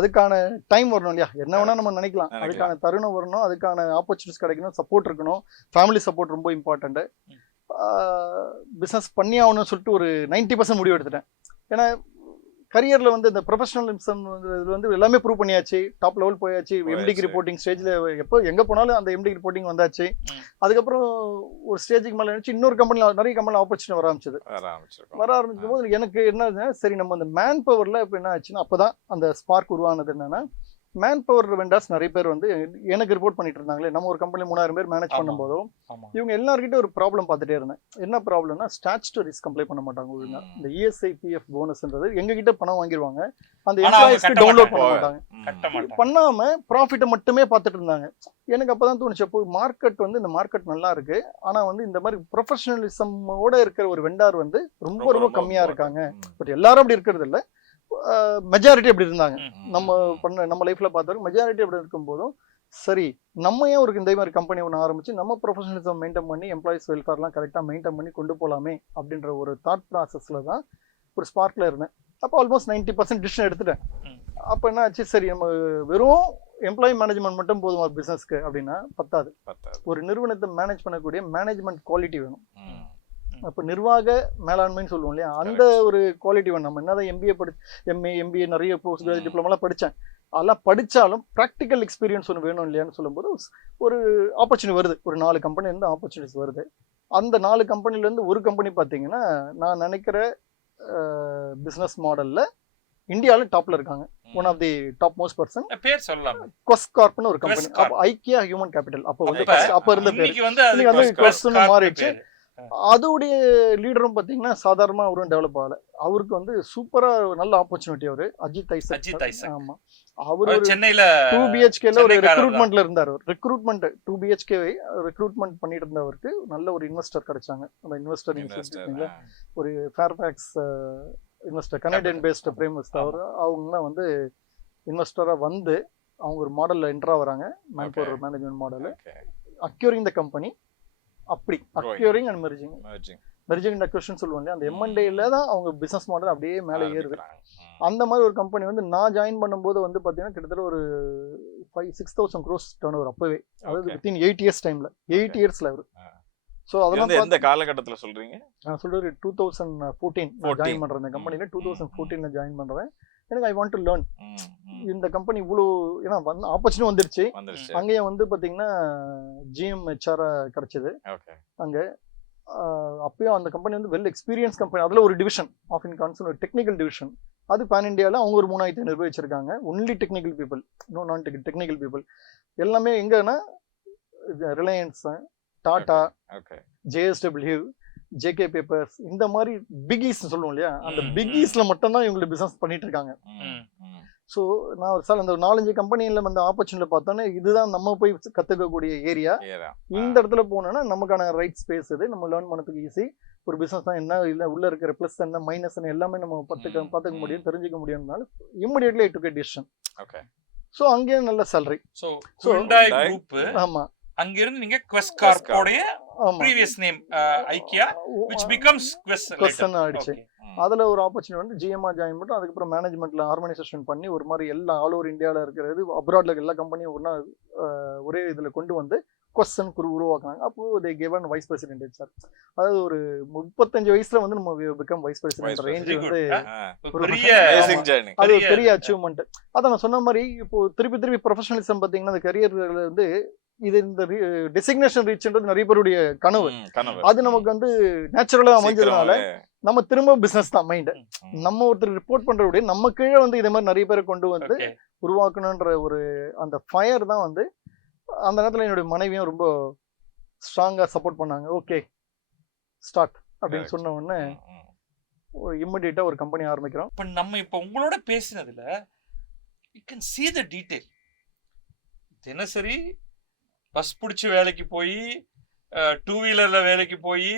அதுக்கான டைம் வரணும் இல்லையா, என்ன வேணா நம்ம நினைக்கலாம், அதுக்கான தருணம் வரணும், அதுக்கான ஆப்பர்ச்சுனிட்டிஸ் கிடைக்கணும், சப்போர்ட் இருக்கணும், ஃபேமிலி சப்போர்ட் ரொம்ப இம்பார்ட்டன்ட். பிசினஸ் பண்ணி ஆகணும்னு சொல்லிட்டு ஒரு 90% முடிவு எடுத்துட்டேன். ஏன்னா கரியர்ல வந்து இந்த ப்ரொஃபஷனலிசம் வந்து எல்லாமே ப்ரூவ் பண்ணியாச்சு, டாப் லெவல் போயாச்சு, எம்டிக்கு ரிப்போர்ட்டிங் ஸ்டேஜ்ல எப்போ எங்க போனாலும் அந்த எம்டிக்கு ரிப்போர்ட்டிங் வந்தாச்சு. அதுக்கப்புறம் ஒரு ஸ்டேஜுக்கு மேல நினைச்சு இன்னொரு கம்பெனில நிறைய கம்பெனில ஆப்பர்ச்சுனிட்டி வர ஆரம்பிக்கும் போது எனக்கு என்ன, சரி நம்ம அந்த மேன் பவர்ல இப்போ என்ன ஆச்சுன்னா அப்பதான் அந்த ஸ்பார்க் உருவானது. என்னன்னா மேன் பவர் வெண்டார்ஸ் நிறைய பேர் வந்து எனக்கு ரிப்போர்ட் பண்ணிட்டு இருந்தாங்களே, நம்ம ஒரு கம்பெனி 3000 பேர் மேனேஜ் பண்ணும் போதும் இவங்க எல்லார்கிட்ட ஒரு ப்ராப்ளம் பார்த்துட்டே இருந்தேன். என்ன ப்ராப்ளம்னா ஸ்டாச்சுட்டரிஸ் கம்ப்ளை பண்ண மாட்டாங்க ஒழுங்கா. இந்த ESI PF போனஸ்ன்றது எங்க கிட்ட பணம் வாங்கிடுவாங்க, அந்த எம்ப்ளாயிஸ்க்கு டவுன்லோட் பண்ண மாட்டாங்க, பண்ணாம ப்ராஃபிட்டை மட்டுமே பார்த்துட்டு இருந்தாங்க. எனக்கு அப்பதான் தோணுச்சு, அப்போ மார்க்கெட் வந்து இந்த மார்க்கெட் நல்லா இருக்கு, ஆனா வந்து இந்த மாதிரி ப்ரொஃபஷனலிசமோட இருக்கிற ஒரு வெண்டார் வந்து ரொம்ப ரொம்ப கம்மியா இருக்காங்க. பட் எல்லாரும் அப்படி இருக்கிறது இல்லை, மெஜாரிட்டி அப்படி இருந்தாங்க. நம்ம லைஃப்ல பார்த்தவங்க மெஜாரிட்டி அப்படி இருக்கும் போதும் சரி நம்ம ஏன் ஒரு இந்த மாதிரி கம்பெனி ஒன்று ஆரம்பிச்சு நம்ம ப்ரொஃபஷனலிசம் மெயின்டைன் பண்ணி எம்ப்ளாயிஸ் வெல்ஃபேர்லாம் கரெக்டாக மெயின்டைன் பண்ணி கொண்டு போகலாமே அப்படின்ற ஒரு தாட் ப்ராசஸ்ல தான் ஒரு ஸ்பார்க்ல இருந்தேன். அப்போ ஆல்மோஸ்ட் 90% டிசிஷன் எடுத்துட்டேன். அப்போ என்ன ஆச்சு, சரி நம்ம வெறும் எம்ப்ளாயி மேனேஜ்மெண்ட் மட்டும் போதும் ஒரு பிசினஸ்க்கு அப்படின்னா பத்தாது. ஒரு நிறுவனத்தை மேனேஜ் பண்ணக்கூடிய மேனேஜ்மெண்ட் குவாலிட்டி வேணும். அப்போ நிர்வாக மேலாண்மைன்னு சொல்லுவோம் இல்லையா, அந்த ஒரு குவாலிட்டி வேணும். நம்ம என்னதான் MBA நிறைய போஸ்ட் கிராஜுவேட் டிப்ளமாலாம் படித்தேன், அதெல்லாம் படித்தாலும் ப்ராக்டிக்கல் எக்ஸ்பீரியன்ஸ் ஒன்று வேணும் இல்லையான்னு சொல்லும்போது ஒரு ஆப்பர்ச்சுனிட்டி வருது. ஒரு 4 கம்பெனி இருந்து ஆப்பர்ச்சுனிட்டிஸ் வருது. அந்த 4 கம்பெனிலேருந்து ஒரு கம்பெனி பார்த்தீங்கன்னா நான் நினைக்கிற பிஸ்னஸ் மாடலில் இந்தியாவில் டாப்ல இருக்காங்க. One of the top most person, பேர் சொல்லலாம், குவெஸ்ட் கார்ப்னு ஒரு கம்பெனி. ஐக்கியா ஹியூமன் கேபிட்டல் அப்போ வந்து அப்போ இருந்த பேர் குவெஸ்ட்னு மாறிடுச்சு. அதோடைய லீடரும் பாத்தீங்கன்னா சாதாரணமா அவரும் டெவலப் ஆகல, அவருக்கு வந்து சூப்பரா நல்ல ஆப்பர்ச்சுனிட்டி. அவரு அஜித் ஐசக். ஆமா, அவரு சென்னையில 2 BHKல ஒரு ரெக்ரூட்மெண்ட்ல இருந்தாரு. ரெக்ரூட்மெண்ட் 2 BHK ரெக்ரூட்மெண்ட் பண்ணிட்டு இருந்தவருக்கு நல்ல ஒரு இன்வெஸ்டர் கிடைச்சாங்க. அந்த இன்வெஸ்டர் ஒரு Fairfax investor, Canadian based prime investor. அவங்க வந்து இன்வெஸ்டரா வந்து அவங்க ஒரு மாடல்ல என்ட்ரா வராங்க, man power management model, acquiring the company. அப்படி acquiring and merging merger and acquisition சொல்லுவாங்க, அந்த M&Aல தான் அவங்க பிசினஸ் மாடல் அப்படியே மேலே ஏறுது. அந்த மாதிரி ஒரு கம்பெனி வந்து நான் ஜாயின் பண்ணும்போது வந்து பார்த்தீங்கன்னா கிட்டத்தட்ட ஒரு 5,000-6,000 crores டர்ன் ஓவர் அப்பவே, அதாவது வித்தின் 8 years டைம்ல, 8 yearsல அவரு. ஸோ அதெல்லாம் எந்த காலகட்டத்தில் சொல்றீங்க? நான் சொல்றது 2014 ஜாயின் பண்றேன் இந்த கம்பெனில. 2014 ஜாயின் பண்றேன். எனக்கு ஐ வாண்ட் டு லேர்ன் இந்த கம்பெனி இவ்வளோ, ஏன்னா வந்து ஆப்பர்ச்சுனிட்டி வந்துருச்சு. அங்கேயே வந்து பார்த்தீங்கன்னா GM HR கிடைச்சது அங்க. அப்பயும் அந்த கம்பெனி வந்து வெல் எக்ஸ்பீரியன்ஸ் கம்பெனி. அதில் ஒரு டிவிஷன் ஆஃப் இன் கான்சர்ன், ஒரு டெக்னிக்கல் டிவிஷன். அது பேன் இண்டியாவில் அவங்க ஒரு 3,500 பேர் வச்சிருக்காங்க. ஒன்லி டெக்னிக்கல் பீப்புள், நான் டெக்னிக்கல் பீப்புள். எல்லாமே எங்கன்னா Reliance, Tata, JSW, JK papers, இந்த மாதிரி பிகிஸ் சொல்லுவோம் இல்லையா, அந்த பிகிஸ்ல மட்டும் தான் இவங்களுக்கு பிசினஸ் பண்ணிட்டு இருக்காங்க. ஸோ நான் ஒரு சார் அந்த 4-5 கம்பெனியில வந்து ஆப்பர்ச்சுனிட்டி பார்த்தோன்னே இதுதான் நம்ம போய் கற்றுக்கக்கூடிய ஏரியா. இந்த இடத்துல போனோன்னா நமக்கான ரைட் ஸ்பேஸ் இது, நம்ம லேர்ன் பண்ணதுக்கு ஈஸி. ஒரு பிசினஸ் தான் என்ன இல்லை, உள்ள இருக்கிற ப்ளஸ் என்ன மைனஸ் என்ன எல்லாமே நம்ம பார்த்துக்க முடியும், தெரிஞ்சுக்க முடியும்னால immediately to get decision. So அங்கேயே நல்ல சேலரி. ஸோ ஆமா, அங்கிருந்து நீங்க குவெஸ்ட் கார்ப்போடைய previous name IKEA which becomes Quest ஆயிடுச்சு. அதுல ஒரு ஆப்பர்ச்சுனிட்டி வந்து GM ஜாயின் பண்ணிட்டு அதுக்கப்புறம் மேனேஜ்மெண்ட்ல ஆர்கனைசேஷன் பண்ணி ஒரு மாதிரி எல்லா ஆல் ஓவர் இந்தியாவில் இருக்கிறது அப்ராட்ல எல்லா கம்பெனியும் ஒன்றா ஒரே இதுல கொண்டு வந்து கொஸ்டன் உருவாக்குனாங்க. அப்போ தே கிவன் வைஸ் பிரசிடென்ட் சார். அதாவது ஒரு 35 வயசுல வந்து நம்ம பிகம் வைஸ் பிரசிடென்ட் ரேஞ்ச் வந்து அது ஒரு பெரிய அச்சீவ்மெண்ட். அதான் நான் சொன்ன மாதிரி இப்போ திருப்பி ப்ரொஃபஷனலிசம் பார்த்தீங்கன்னா அந்த கரியர்ல வந்து இது இந்த டெசிக்னேஷன் ரீச்ன்றது நிறைய பேருடைய கனவு. அது நமக்கு வந்து நேச்சுரலா அமைஞ்சதுனால நம்ம திரும்ப பிசினஸ் தான் மைண்ட். நம்ம ஒருத்தர் ரிப்போர்ட் பண்றவுடைய நம்ம கீழே வந்து இதே மாதிரி நிறைய பேரை கொண்டு வந்து உருவாக்கணுன்ற ஒரு அந்த ஃபயர் தான் வந்து அந்த நேரத்துல என்னுடைய மனைவியும் ரொம்ப ஸ்ட்ராங்கா சப்போர்ட் பண்ணாங்க. ஓகே ஸ்டார்ட் அப்படின்னு சொன்ன உடனே இம்மிடியேட்டா ஒரு கம்பெனி ஆரம்பிக்கிறோம். இப்ப நம்ம இப்ப உங்களோட பேசினதுல you can see the detail. தினசரி பஸ் பிடிச்சி வேலைக்கு போய், 2 வீலர்ல வேலைக்கு போய்,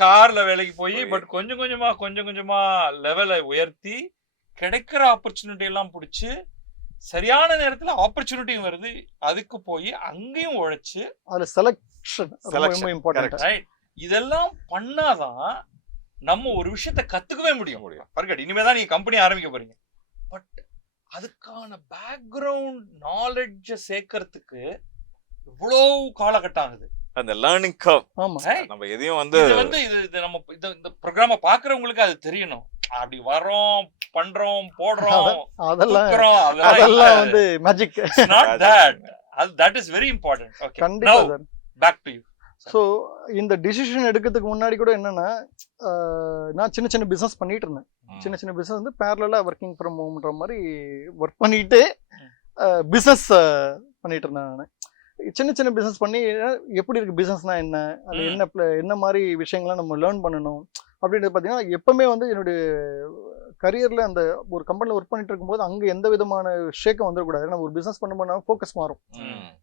கார்ல வேலைக்கு போய், பட் கொஞ்சம் கொஞ்சமா லெவலை உயர்த்தி கிடைக்கிற ஆப்பர்ச்சுனிட்டி எல்லாம் பிடிச்சி சரியான நேரத்துல ஆப்பர்ச்சுனிட்டியும் வருது, அதுக்கு போய் அங்கேயும் உழைச்சு அதுல செலக்ஷன் இம்பார்ட்டன்ட். இதெல்லாம் பண்ணாதான் நம்ம ஒரு விஷயத்த கத்துக்கவே முடியும். பர்கட் இனிமேதான் நீங்க கம்பெனி ஆரம்பிக்க போறீங்க, பட் அதுக்கான பேக்ரவுண்ட் நாலேஜ் சேர்க்கறதுக்கு இவ்வளவு காலகட்டம் ஆகுது. அந்த லேர்னிங் கர்வ். நம்ம எதையும் வந்து இது நம்ம இந்த ப்ரோக்ராம பாக்குறவங்களுக்கு அது தெரியணும். அப்படி வரோம், பண்றோம், போடுறோம், அதெல்லாம் வந்து magic not that. that is very important. Okay, கண்டிப்பா sir. back to you. So இந்த டிசிஷன் எடுக்கிறதுக்கு முன்னாடி கூட என்னன்னா, நான் சின்ன பிஸ்னஸ் பண்ணிட்டு இருந்தேன். சின்ன பிஸ்னஸ் வந்து பேரலா ஒர்க்கிங் ஃப்ரம் ஹோம்ன்ற மாதிரி ஒர்க் பண்ணிட்டு பிஸ்னஸ் பண்ணிட்டு இருந்தேன். நான் சின்ன பிஸ்னஸ் பண்ணி எப்படி இருக்கு பிஸ்னஸ்னா என்ன, அது என்ன மாதிரி விஷயங்கள்லாம் நம்ம லேர்ன் பண்ணணும் அப்படின்றது பார்த்தீங்கன்னா, எப்பவுமே வந்து என்னுடைய கரியரில் அந்த ஒரு கம்பெனியில் ஒர்க் பண்ணிட்டு இருக்கும்போது அங்கே எந்த விதமான ஷேக்கம் வந்துடக்கூடாது. ஏன்னா ஒரு பிஸ்னஸ் பண்ண ஃபோக்கஸ் மாறும்.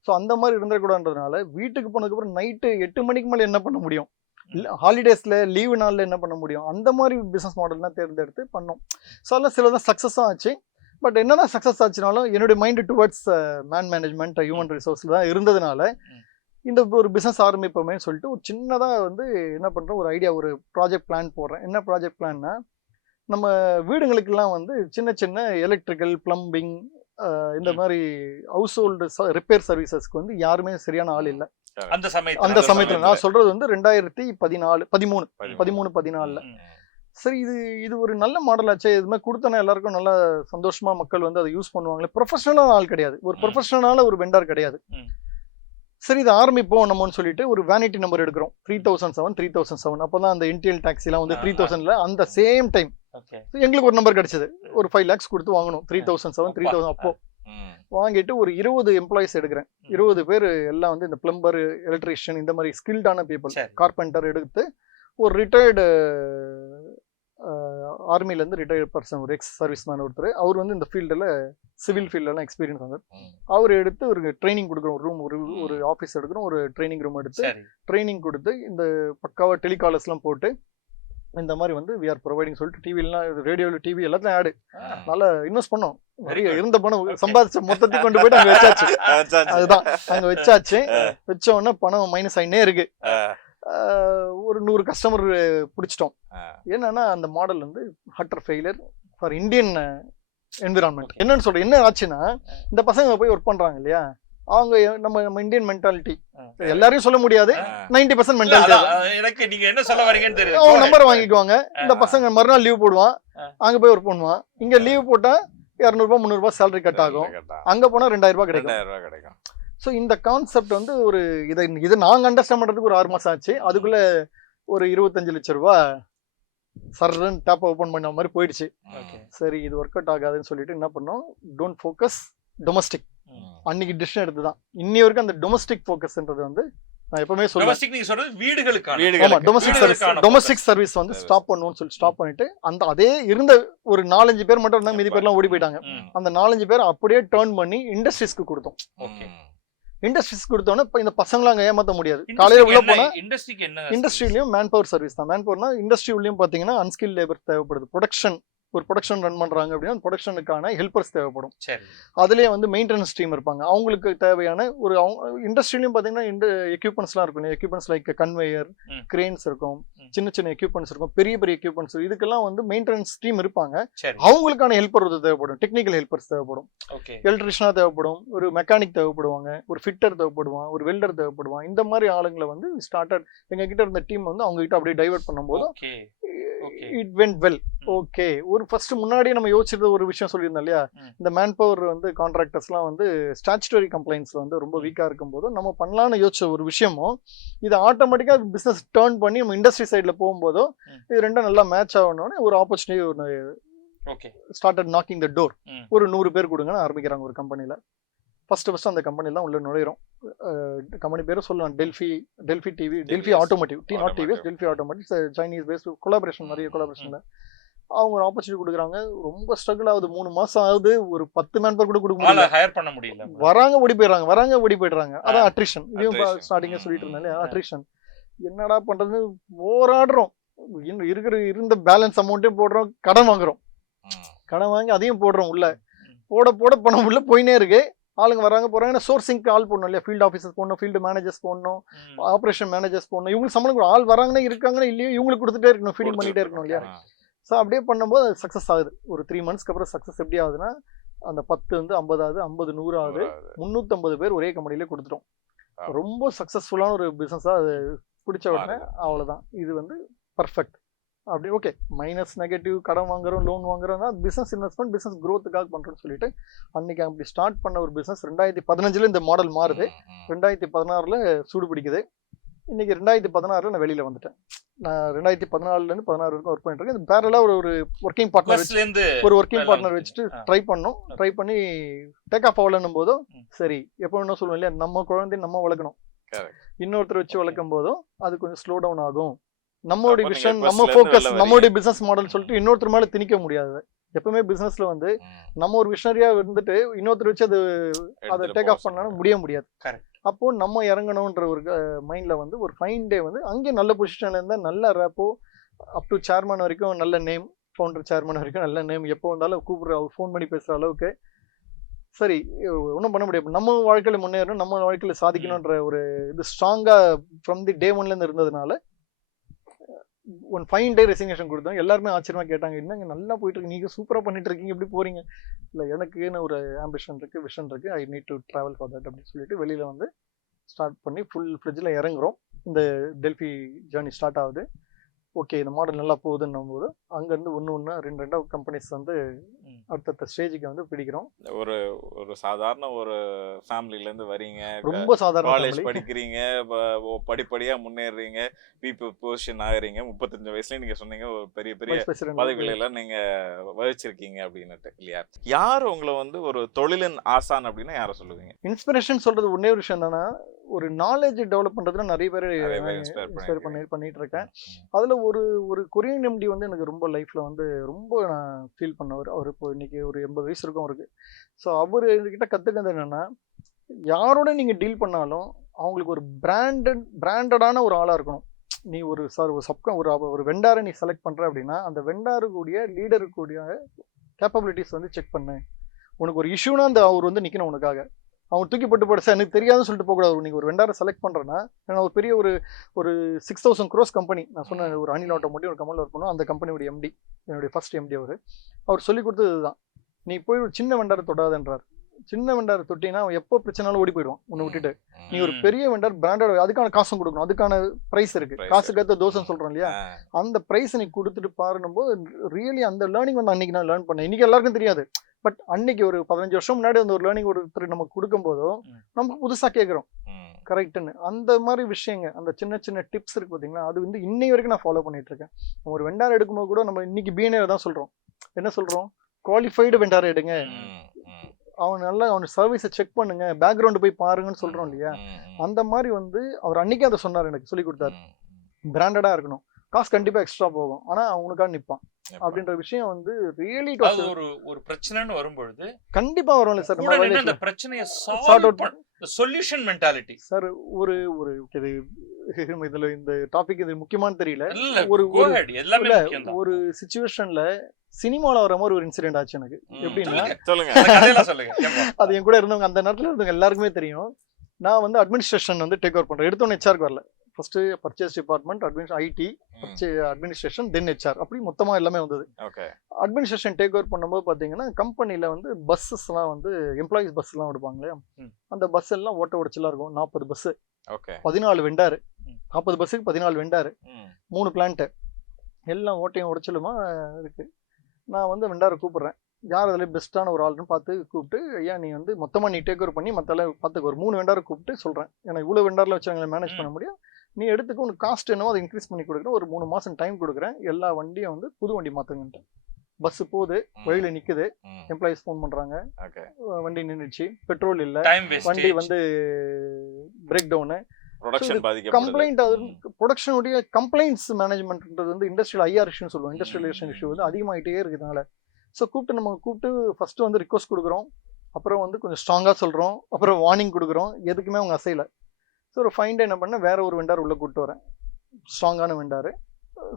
ஸோ அந்த மாதிரி இருந்துடக்கூடாதுன்றதுனால வீட்டுக்கு போனதுக்கப்புறம் நைட்டு 8 மணிக்கு மேலே என்ன பண்ண முடியும், ஹாலிடேஸில் லீவு நாளில் என்ன பண்ண முடியும், அந்த மாதிரி பிஸ்னஸ் மாடல்லாம் தேர்ந்தெடுத்து பண்ணோம். ஸோ அதெல்லாம் சிலதான் சக்ஸஸும் ஆச்சு. பட் என்னதான் சக்ஸஸ் ஆச்சுனாலும் என்னுடைய மைண்டு டுவர்ட்ஸ் மேனேஜ்மெண்ட், ஹியூமன் ரிசோர்ஸில் தான் இருந்ததுனால இந்த ஒரு பிஸ்னஸ் ஆரம்பிப்போமே சொல்லிட்டு ஒரு சின்னதாக வந்து என்ன பண்ணுறோம், ஒரு ஐடியா, ஒரு ப்ராஜெக்ட் பிளான் போடுறேன். என்ன ப்ராஜெக்ட் பிளான்னா, நம்ம வீடுங்களுக்கெல்லாம் வந்து சின்ன எலக்ட்ரிக்கல், பிளம்பிங், இந்த மாதிரி ஹவுஸ் ஹோல்டு ரிப்பேர் சர்வீசஸ்க்கு வந்து யாருமே சரியான ஆள் இல்லை அந்த சமயத்தில். நான் சொல்றது வந்து 2013-14 சரி இது ஒரு நல்ல மாடல் ஆச்சு, இது மாதிரி கொடுத்தனா எல்லாருக்கும் நல்லா சந்தோஷமா மக்கள் வந்து அதை யூஸ் பண்ணுவாங்களே. ப்ரொஃபஷனலான ஆள் கிடையாது, ஒரு ப்ரொஃபஷனலான ஒரு வெண்டார் கிடையாது. சரி இதை ஆரம்பிப்போம் நம்மன்னு சொல்லிட்டு ஒரு வேனிட்டி நம்பர் எடுக்கிறோம். 3007 அப்போதான் அந்த இன்டியல் டாக்ஸிலாம் வந்து 3000ல அந்த சேம் டைம் எங்களுக்கு ஒரு நம்பர் கிடைச்சது. ஒரு 5 lakhs கொடுத்து வாங்கணும். 3000 அப்போ வாங்கிட்டு ஒரு 20 எம்ப்ளாயிஸ் எடுக்கிறேன். 20 பேர் எல்லாம் வந்து இந்த பிளம்பர், எலக்ட்ரீஷியன், இந்த மாதிரி ஸ்கில்டான பீப்புள், கார்பெண்டர் எடுத்து ஒரு ரிட்டையர்டு ஆர்மிலேருந்து ரிட்டையர்ட் பர்சன், ஒரு எக்ஸ் சர்வீஸ் மேன் ஒருத்தர், அவர் வந்து இந்த ஃபீல்டில் சிவில் ஃபீல்டெல்லாம் எக்ஸ்பீரியன்ஸ் வந்து அவர் எடுத்து ஒரு ட்ரைனிங் கொடுக்குறோம். ரூம் ஒரு ஆஃபீஸ் எடுக்கிறோம், ஒரு ட்ரைனிங் ரூம் எடுத்து ட்ரைனிங் கொடுத்து இந்த பக்காவாக டெலிகாலர்ஸ்லாம் போட்டு இந்த மாதிரி வந்து வி ஆர் ப்ரொவைடிங் சொல்லிட்டு டிவிலாம், ரேடியோவில், டிவி எல்லாத்தையும் ஆடு நல்லா இன்வெஸ்ட் பண்ணோம். நிறைய இருந்த பணம் சம்பாதிச்ச மொத்தத்தையும் கொண்டு போயிட்டு அங்கே வச்சாச்சு. அதுதான் அங்கே வச்சாச்சு. வச்ச உடனே பணம் மைனஸ் ஆகினே இருக்கு. ஒரு 100 கஸ்டமர் பிடிச்சிட்டோம். என்னன்னா அந்த மாடல் வந்து hatter failure for Indian environment. என்னன்னு சொல்றேன், என்ன ஆச்சுன்னா இந்த பசங்க போய் ஒர்க் பண்றாங்க இல்லையா, அவங்க நம்ம இந்தியன் மென்டாலிட்டி எல்லாரையும் சொல்ல முடியாது, 90% மென்டாலிட்டி. எனக்கு நீங்க என்ன சொல்ல வரீங்கன்னு தெரியும். அவங்க நம்பர் வாங்கிக்குவாங்க, இந்த பசங்க மறுநாள் லீவ் போடுவான், அங்க போய் ஒர்க் பண்ணுவான். இங்க லீவ் போட்டா 200 ரூபாய் 300 ரூபாய் சேலரி கட் ஆகும், அங்க போனா 2000 ரூபாய் கிடைக்கும். ஸோ இந்த கான்செப்ட் வந்து ஒரு இதை நாங்க அண்டர்ஸ்டாண்ட் பண்றதுக்கு ஒரு 6 மாசம் ஆச்சு. அதுக்குள்ள ஒரு 25 லட்சம் ரூபாய் சர்ன்னு டேப் ஓபன் பண்ண மாதிரி போயிடுச்சு. சரி இது ஒர்க் அவுட் ஆகாதுன்னு சொல்லிட்டு என்ன பண்ணோம், டோன்ட் ஃபோக்கஸ் டொமஸ்டிக். அன்னைக்கு டிசிஷன் எடுத்துதான் இன்னி வரைக்கும் அந்த டொமஸ்டிக் ஃபோக்கஸ்ன்றது வந்து நான் எப்பவுமே சொல்லுவேன், டொமஸ்டிக் சர்வீஸ் வந்து ஸ்டாப் பண்ணுவோம்னு சொல்லி ஸ்டாப் பண்ணிட்டு அதே இருந்த ஒரு 4-5 பேர் மட்டும் இருந்தாங்க, மீதி பேர்லாம் ஓடி போயிட்டாங்க. அந்த 4-5 பேர் அப்படியே டர்ன் பண்ணி இண்டஸ்ட்ரீஸ்க்கு கொடுத்தோம். இண்டஸ்ட்ரீஸ் கொடுத்தோன்னா இப்போ இந்த பசங்களை அங்கே ஏமாற்ற முடியாது. காலையில் உள்ள போனால் இண்டஸ்ட்ரியிலையும் மேன் பவர் சர்வீஸ் தான். மேன் பவர்னா இண்டஸ்ட்ரி உள்ளேயும் பார்த்தீங்கன்னா அன்ஸ்கில் லேபர் தேவைப்படுது. ஒரு ப்ரொடக்ஷன் ரன் பண்ணுறாங்க அப்படின்னா ப்ரொடக்ஷனுக்கான ஹெல்பர்ஸ் தேவைப்படும். அதுலேயே வந்து மெயின்டெனன்ஸ் டீம் இருப்பாங்க, அவங்களுக்கு தேவையான ஒரு இண்டஸ்ட்ரியிலையும் பார்த்தீங்கன்னா எக்யூப்மெண்ட்ஸ்லாம் இருக்கும். எக்யூப்மெண்ட்ஸ் லைக் கன்வேயர், கிரேன்ஸ் இருக்கும், சின்ன சின்ன எக்யூப்மெண்ட்ஸ் இருக்கும், பெரிய பெரிய எக்யூப்மெண்ட்ஸ். இதுக்கெல்லாம் வந்து மெயின்டெனன்ஸ் டீம் இருப்பாங்க, அவங்களுக்கான ஹெல்ப்பர் தேவைப்படும், டெக்னிக்கல் ஹெல்ப்பர்ஸ் தேவைப்படும், எலக்ட்ரிஷியனாக தேவைப்படும், ஒரு மெக்கானிக் தேவைப்படுவாங்க, ஒரு ஃபிட்டர் தேவைப்படுவான், ஒரு வெல்டர் தேவைப்படுவான். இந்த மாதிரி ஆளுங்களை வந்து ஸ்டார்டட் எங்ககிட்ட இருந்த டீம் வந்து அவங்க கிட்ட அப்படியே டைவர்ட் பண்ணும்போது இட் வென்ட் வெல். ஓகே, ஒரு ஃபர்ஸ்ட் முன்னாடியே நம்ம யோசிச்சது ஒரு விஷயம் சொல்லியிருந்தோம் இல்லையா, இந்த மேன் பவர் வந்து கான்ட்ராக்டர்ஸ்லாம் வந்து ஸ்டாச்சுட்டரி கம்ப்ளைண்ட்ஸ் வந்து ரொம்ப வீக்கா இருக்கும்போது நம்ம பண்ணலாம்னு யோசிச்ச ஒரு விஷயமும் இது ஆட்டோமேட்டிக்கா பிசினஸ் டர்ன் பண்ணி நம்ம இண்டஸ்ட்ரி சைட்ல போகும்போதோ இது ரெண்டும் நல்லா மேட்ச் ஆகணும்னு ஒரு ஆப்பர்ச்சுனிட்டி ஒன்று ஸ்டார்டட் நாக்கிங் த டோர். ஒரு 100 பேர் கொடுங்கன்னு ஆரம்பிக்கிறாங்க ஒரு கம்பெனில. ஃபர்ஸ்ட் அந்த கம்பெனில தான் உள்ள நுழையிறோம். கம்பெனி பேரும் சொல்லலாம், Delphi TV, Delphi automotive, not TVS, Delphi automotive, Chinese based collaboration, நிறைய கொலாபரேஷன்ல அவங்க ஒரு ஆப்பர்ச்சுனிட்டி கொடுக்குறாங்க. ரொம்ப ஸ்ட்ரகிள் ஆகுது, 3 மாசம் ஆகுது, ஒரு 10 மேன் பேர் கூட கொடுக்க முடியல, ஹையர் பண்ண முடியல. வராங்க ஓடி போயிடுறாங்க. அதான் அட்ரிஷன். இதையும் ஸ்டார்டிங்க சொல்லிட்டு இருந்தாலே அட்ரிஷன். என்னடா பண்றது, போராடுறோம், இருந்த பேலன்ஸ் அமௌண்ட்டையும் போடுறோம், கடன் வாங்கி அதையும் போடுறோம், உள்ள போட பணம் உள்ள போயினே இருக்கு. ஆளுங்க வராங்க போறாங்க, சோர்சிங்க்கு ஆள் போடணும் இல்லையா, ஃபீல்டு ஆஃபீஸர்ஸ் போடணும், ஃபீல்டு மேனேஜர்ஸ் போடணும், ஆப்ரேஷன் மேனேஜர்ஸ் போடணும். இவங்களுக்கு சம்பளம் ஆள் வராங்கன்னா இருக்காங்கன்னா இல்லையோ இவங்களுக்கு கொடுத்துட்டே இருக்கணும், ஃபீடிங் பண்ணிட்டே இருக்கணும் இல்லையா. ஸோ அப்படியே பண்ணும்போது அது சக்ஸஸ் ஆகுது. ஒரு 3 மந்த்ஸ்க்கு அப்புறம் சக்ஸஸ் எப்படி ஆகுதுன்னா, அந்த 10 வந்து 50 ஆகுது, 50 100 ஆகுது, 350 பேர் ஒரே கம்பெனிலே கொடுத்துட்டோம். ரொம்ப சக்ஸஸ்ஃபுல்லான ஒரு பிஸ்னஸா அது பிடிச்ச உடனே அவ்வளோதான், இது வந்து பர்ஃபெக்ட். அப்படி ஓகே, மைனஸ் நெகட்டிவ், கடன் வாங்குறோம், லோன் வாங்குறோம்னா பிசினஸ் இன்வெஸ்ட்மெண்ட், பிசினஸ் க்ரோத்துக்காக பண்றோம்னு சொல்லிட்டு அன்னைக்கு அப்படி ஸ்டார்ட் பண்ண ஒரு பிசினஸ் 2015 இந்த மாடல் மாறுது. 2016 சூடு பிடிக்குது. இன்னைக்கு 2016 நான் வெளியில வந்துட்டேன். நான் 2014 16 வரைக்கும் ஒர்க் பண்ணிட்டு இருக்கேன். பேரலா ஒரு ஒர்க்கிங் பார்ட்னர் வச்சுட்டு ட்ரை பண்ணி டேக் ஆஃப் ஆகலன்னும் போதும் சரி, எப்போ என்ன சொல்லுவோம் இல்லையா, நம்ம குழந்தைய நம்ம வளர்க்கணும், இன்னொருத்தர் வச்சு வளர்க்கும் போதும் அது கொஞ்சம் ஸ்லோ டவுன் ஆகும். நம்மளுடைய விஷன், நம்ம ஃபோக்கஸ், நம்மளுடைய பிசினஸ் மாடல் சொல்லிட்டு இன்னொருத்தர் மேல திணிக்க முடியாது. எப்பவுமே பிசினஸ்ல வந்து நம்ம ஒரு விஷனரியா இருந்துட்டு இன்னொருத்தர் வச்சு அதை டேக் ஆஃப் பண்ணலாம் முடியாது. அப்போ நம்ம இறங்கணும்ன்ற ஒரு மைண்ட்ல வந்து ஒரு ஃபைன் டே வந்து அங்கே நல்ல பொசிஷன்ல இருந்தா நல்ல ரேப்போ, அப் டு சேர்மன் வரைக்கும் நல்ல நேம், ஃபவுண்டர் சேர்மன் வரைக்கும் நல்ல நேம், எப்போ வந்தாலும் கூப்பிடுற ஃபோன் பண்ணி பேசுற அளவுக்கு சரி, ஒன்றும் பண்ண முடியாது. நம்ம வாழ்க்கையில முன்னேறணும், நம்ம வாழ்க்கையில சாதிக்கணும்ன்ற ஒரு இது ஸ்ட்ராங்கா ஃப்ரம் தி டே 1ல இருந்து இருந்ததுனால ஒன் ஃபைன் டே ரெசிக்னேஷன் கொடுத்தோம். எல்லாருமே ஆச்சரியமா கேட்டாங்க, என்னங்க நல்லா போயிட்டு இருக்கு, நீங்க சூப்பரா பண்ணிட்டு இருக்கீங்க, எப்படி போறீங்க? இல்லை, எனக்குன்னு ஒரு ஆம்பிஷன் இருக்கு, விஷன் இருக்கு, I need to travel for that அப்படின்னு சொல்லிட்டு வெளியில வந்து ஸ்டார்ட் பண்ணி ஃபுல் ஃப்ளெட்ஜில் இறங்குறோம். இந்த டெல்ஃபி ஜேர்னி ஸ்டார்ட் ஆகுது. ஓகே, இந்த மாடல் நல்லா போகுதுன்னும் போது அங்கேருந்து ஒன்று 2 கம்பெனிஸ் வந்து அடுத்த ஸ்டேஜுக்கு வந்து பிடிக்கிறோம். ஒரு சாதாரண ஒரு ஃபேமிலியிலேருந்து வரீங்க, ரொம்ப சாதாரண காலேஜ் படிக்கிறீங்க, படிப்படியாக முன்னேறீங்க, பொசிஷன் ஆகிறீங்க. 35 வயசுலேயும் நீங்கள் சொன்னீங்க ஒரு பெரிய பதவிகளெல்லாம் நீங்கள் வகிச்சிருக்கீங்க அப்படின்னுட்டு இல்லையா. யார் உங்களை வந்து ஒரு தொழிலின் ஆசான் அப்படின்னா யாரை சொல்லுவீங்க? இன்ஸ்பிரேஷன் சொல்றது ஒன்னே ஒரு விஷயம் தானே, ஒரு நாலேஜ் டெவலப் பண்றதுல நிறைய பேர் இன்ஸ்பயர் பண்ணிட்டு இருக்கேன். அதுல ஒரு கொரியன் எம்டி வந்து எனக்கு ரொம்ப லைஃப்ல வந்து ரொம்ப நான் ஃபீல் பண்ணவர். அவர் இப்போ இன்னைக்கு ஒரு 80 வயசு இருக்கும் அவருக்கு. ஸோ அவர் எங்ககிட்ட கத்துக்கிறது என்னன்னா, யாரோட நீங்க டீல் பண்ணாலும் அவங்களுக்கு ஒரு பிராண்டடான ஒரு ஆளா இருக்கணும். நீ ஒரு வெண்டாரை நீ செலக்ட் பண்ற அப்படின்னா அந்த வெண்டாருக்கூடிய லீடருக்குடைய கேப்பபிலிட்டிஸ் வந்து செக் பண்ணு. உனக்கு ஒரு இஷ்யூனா அந்த அவர் வந்து நிக்கணும் உனக்காக. அவன் தூக்கி போட்டு சார் எனக்கு தெரியாதுன்னு சொல்லிட்டு போகக்கூடாது. நீங்கள் ஒரு வெண்டாரை செலக்ட் பண்ணுறேன்னா, நான் ஒரு பெரிய ஒரு 6,000 crores கம்பெனி, நான் சொன்ன ஒரு அனில் ஆட்டோமோட்டிவ் ஒரு கம்பெனியில் ஒர்க் பண்ணோம். அந்த கம்பெனியோட எம்டி, என்னுடைய ஃபர்ஸ்ட் எம்டி அவர் சொல்லி கொடுத்தது இதுதான். நீ போய் ஒரு சின்ன வெண்டாரை தொடாதுன்றார். சின்ன வெண்டாரை தொட்டினா அவன் எப்போ பிரச்சனாலும் ஓடி போயிடுவான் உன்னை விட்டுட்டு. நீ ஒரு பெரிய வெண்டார் பிராண்டட், அதுக்கான காசும் கொடுக்கணும், அதுக்கான பிரைஸ் இருக்கு, காசுக்கு ஏற்ற தோசைன்னு சொல்றோம் இல்லையா, அந்த பிரைஸ் நீ கொடுத்துட்டு பாருன்னும் போது ரியலி அந்த லேர்னிங் வந்து அன்னைக்கு நான் லேர்ன் பண்ணேன். இன்னைக்கு எல்லாருக்கும் தெரியாது, பட் அன்னைக்கு ஒரு 15 வருஷம் முன்னாடி அந்த ஒரு லேர்னிங் ஒருத்தர் நமக்கு கொடுக்கும் போதும் நமக்கு புதுசா கேட்கிறோம் கரெக்டுன்னு. அந்த மாதிரி விஷயங்க, அந்த சின்ன சின்ன டிப்ஸ் இருக்கு பார்த்தீங்களா, அது வந்து இன்னை வரைக்கும் நான் ஃபாலோ பண்ணிட்டு இருக்கேன். ஒரு வெண்டார் எடுக்கும்போது கூட நம்ம இன்னைக்கு பிஎன்ஏ தான் சொல்றோம். என்ன சொல்றோம்? குவாலிஃபைடு வெண்டார் எடுங்க, அவன் நல்லா அவன் சர்வீஸை செக் பண்ணுங்க, பேக்ரவுண்டு போய் பாருங்கன்னு சொல்றோம் இல்லையா. அந்த மாதிரி வந்து அவர் அன்னைக்கே அதை சொன்னார், எனக்கு சொல்லி கொடுத்தாரு. பிராண்டடா இருக்கணும், காசு கண்டிப்பா எக்ஸ்ட்ரா போகும், ஆனா அவனுக்காக நிப்பான் அப்படின்ற விஷயம் வந்து ரியலி ஒரு பிரச்சனைன்னு வரும்பொழுது கண்டிப்பா வரும்ல சார். நம்ம அந்த பிரச்சனையை சால்வ் பண்ண சொல்யூஷன் மென்டாலிட்டி சார். ஒரு இதுல இந்த டாபிக் இது முக்கியமானு தெரியல. ஒரு சிச்சுவேஷன்ல சினிமால வர மாதிரி ஒரு இன்சிடென்ட் ஆச்சு எனக்கு. எப்படின்னா, அது என் கூட இருந்தவங்க, அந்த நேரத்துல இருந்தவங்க எல்லாருக்குமே தெரியும். நான் வந்து அட்மினிஸ்ட்ரேஷன் வந்து டேக் ஓவர் பண்றேன். எடுத்தோன்னு ஹெச்ஆருக்கு வரல. First purchase department, IT, administration, then HR, அப்படி மொத்தமா எல்லாமே வந்தது. அட்மினிஸ்ட்ரேஷன் டேக் ஓவர் பண்ணும்போது பாத்தீங்கன்னா, கம்பெனில வந்து பஸ்ஸஸ் எல்லாம் வந்து எம்ப்ளாயிஸ் பஸ் எல்லாம் விடுப்பாங்க இல்லையா, அந்த பஸ் எல்லாம் ஓட்ட உடைச்சலா இருக்கும். 40 பஸ், 14 வெண்டாரு, 40 பஸ்ஸுக்கு 14 வெண்டாரு, 3 பிளான்ட், எல்லாம் ஓட்டையும் உடைச்சலுமா இருக்கு. நான் வந்து வெண்டாரை கூப்பிடுறேன், யார் அதில் பெஸ்ட்டான ஒரு ஆள்னு பார்த்து கூப்பிட்டு, ஐயா நீ வந்து மொத்தமாக நீ டேக் ஓவர் பண்ணி மற்றெல்லாம் பார்த்துக்க, ஒரு 3 வெண்டாரை கூப்பிட்டு சொல்கிறேன், ஏன்னா இவ்வளோ வெண்டாரில் வச்சு எங்களை மேனேஜ் பண்ண முடியும், நீ எடுத்துக்க, உனக்கு காஸ்ட் என்னவோ அதை இன்க்ரீஸ் பண்ணி கொடுக்குறேன், ஒரு 3 மாதம் டைம் கொடுக்குறேன், எல்லா வண்டியும் வந்து புது வண்டி மாற்றுங்கன்ட்டு. பஸ் போகுது, வழியில் நிற்குது, எம்ப்ளாயிஸ் ஃபோன் பண்ணுறாங்க, வண்டி நின்றுச்சு, பெட்ரோல் இல்லை, வண்டி வந்து பிரேக் டவுனு, கம்ப்ளைண்ட். ப்ரொடக்ஷனுடைய கம்ப்ளைண்ட்ஸ் மேனேஜ்மெண்ட்ன்றது வந்து இண்டஸ்ட்ரியல் ஐஆர் இஷ்யூன்னு சொல்லுவோம். இண்டஸ்ட்ரியலைசேஷன் இஷ்யூ வந்து அதிகமாகிட்டே இருக்கிறதுனால ஸோ கூப்பிட்டு ஃபர்ஸ்ட் வந்து ரிக்வஸ்ட் கொடுக்குறோம், அப்புறம் வந்து கொஞ்சம் ஸ்ட்ராங்காக சொல்கிறோம், அப்புறம் வார்னிங் கொடுக்குறோம், எதுக்குமே அவங்க அசையலை. ஸோ ஒரு ஃபைன் டே என்ன பண்ண, வேற ஒரு வெண்டார் உள்ளே கூப்பிட்டு வரேன், ஸ்ட்ராங்கான வெண்டார்,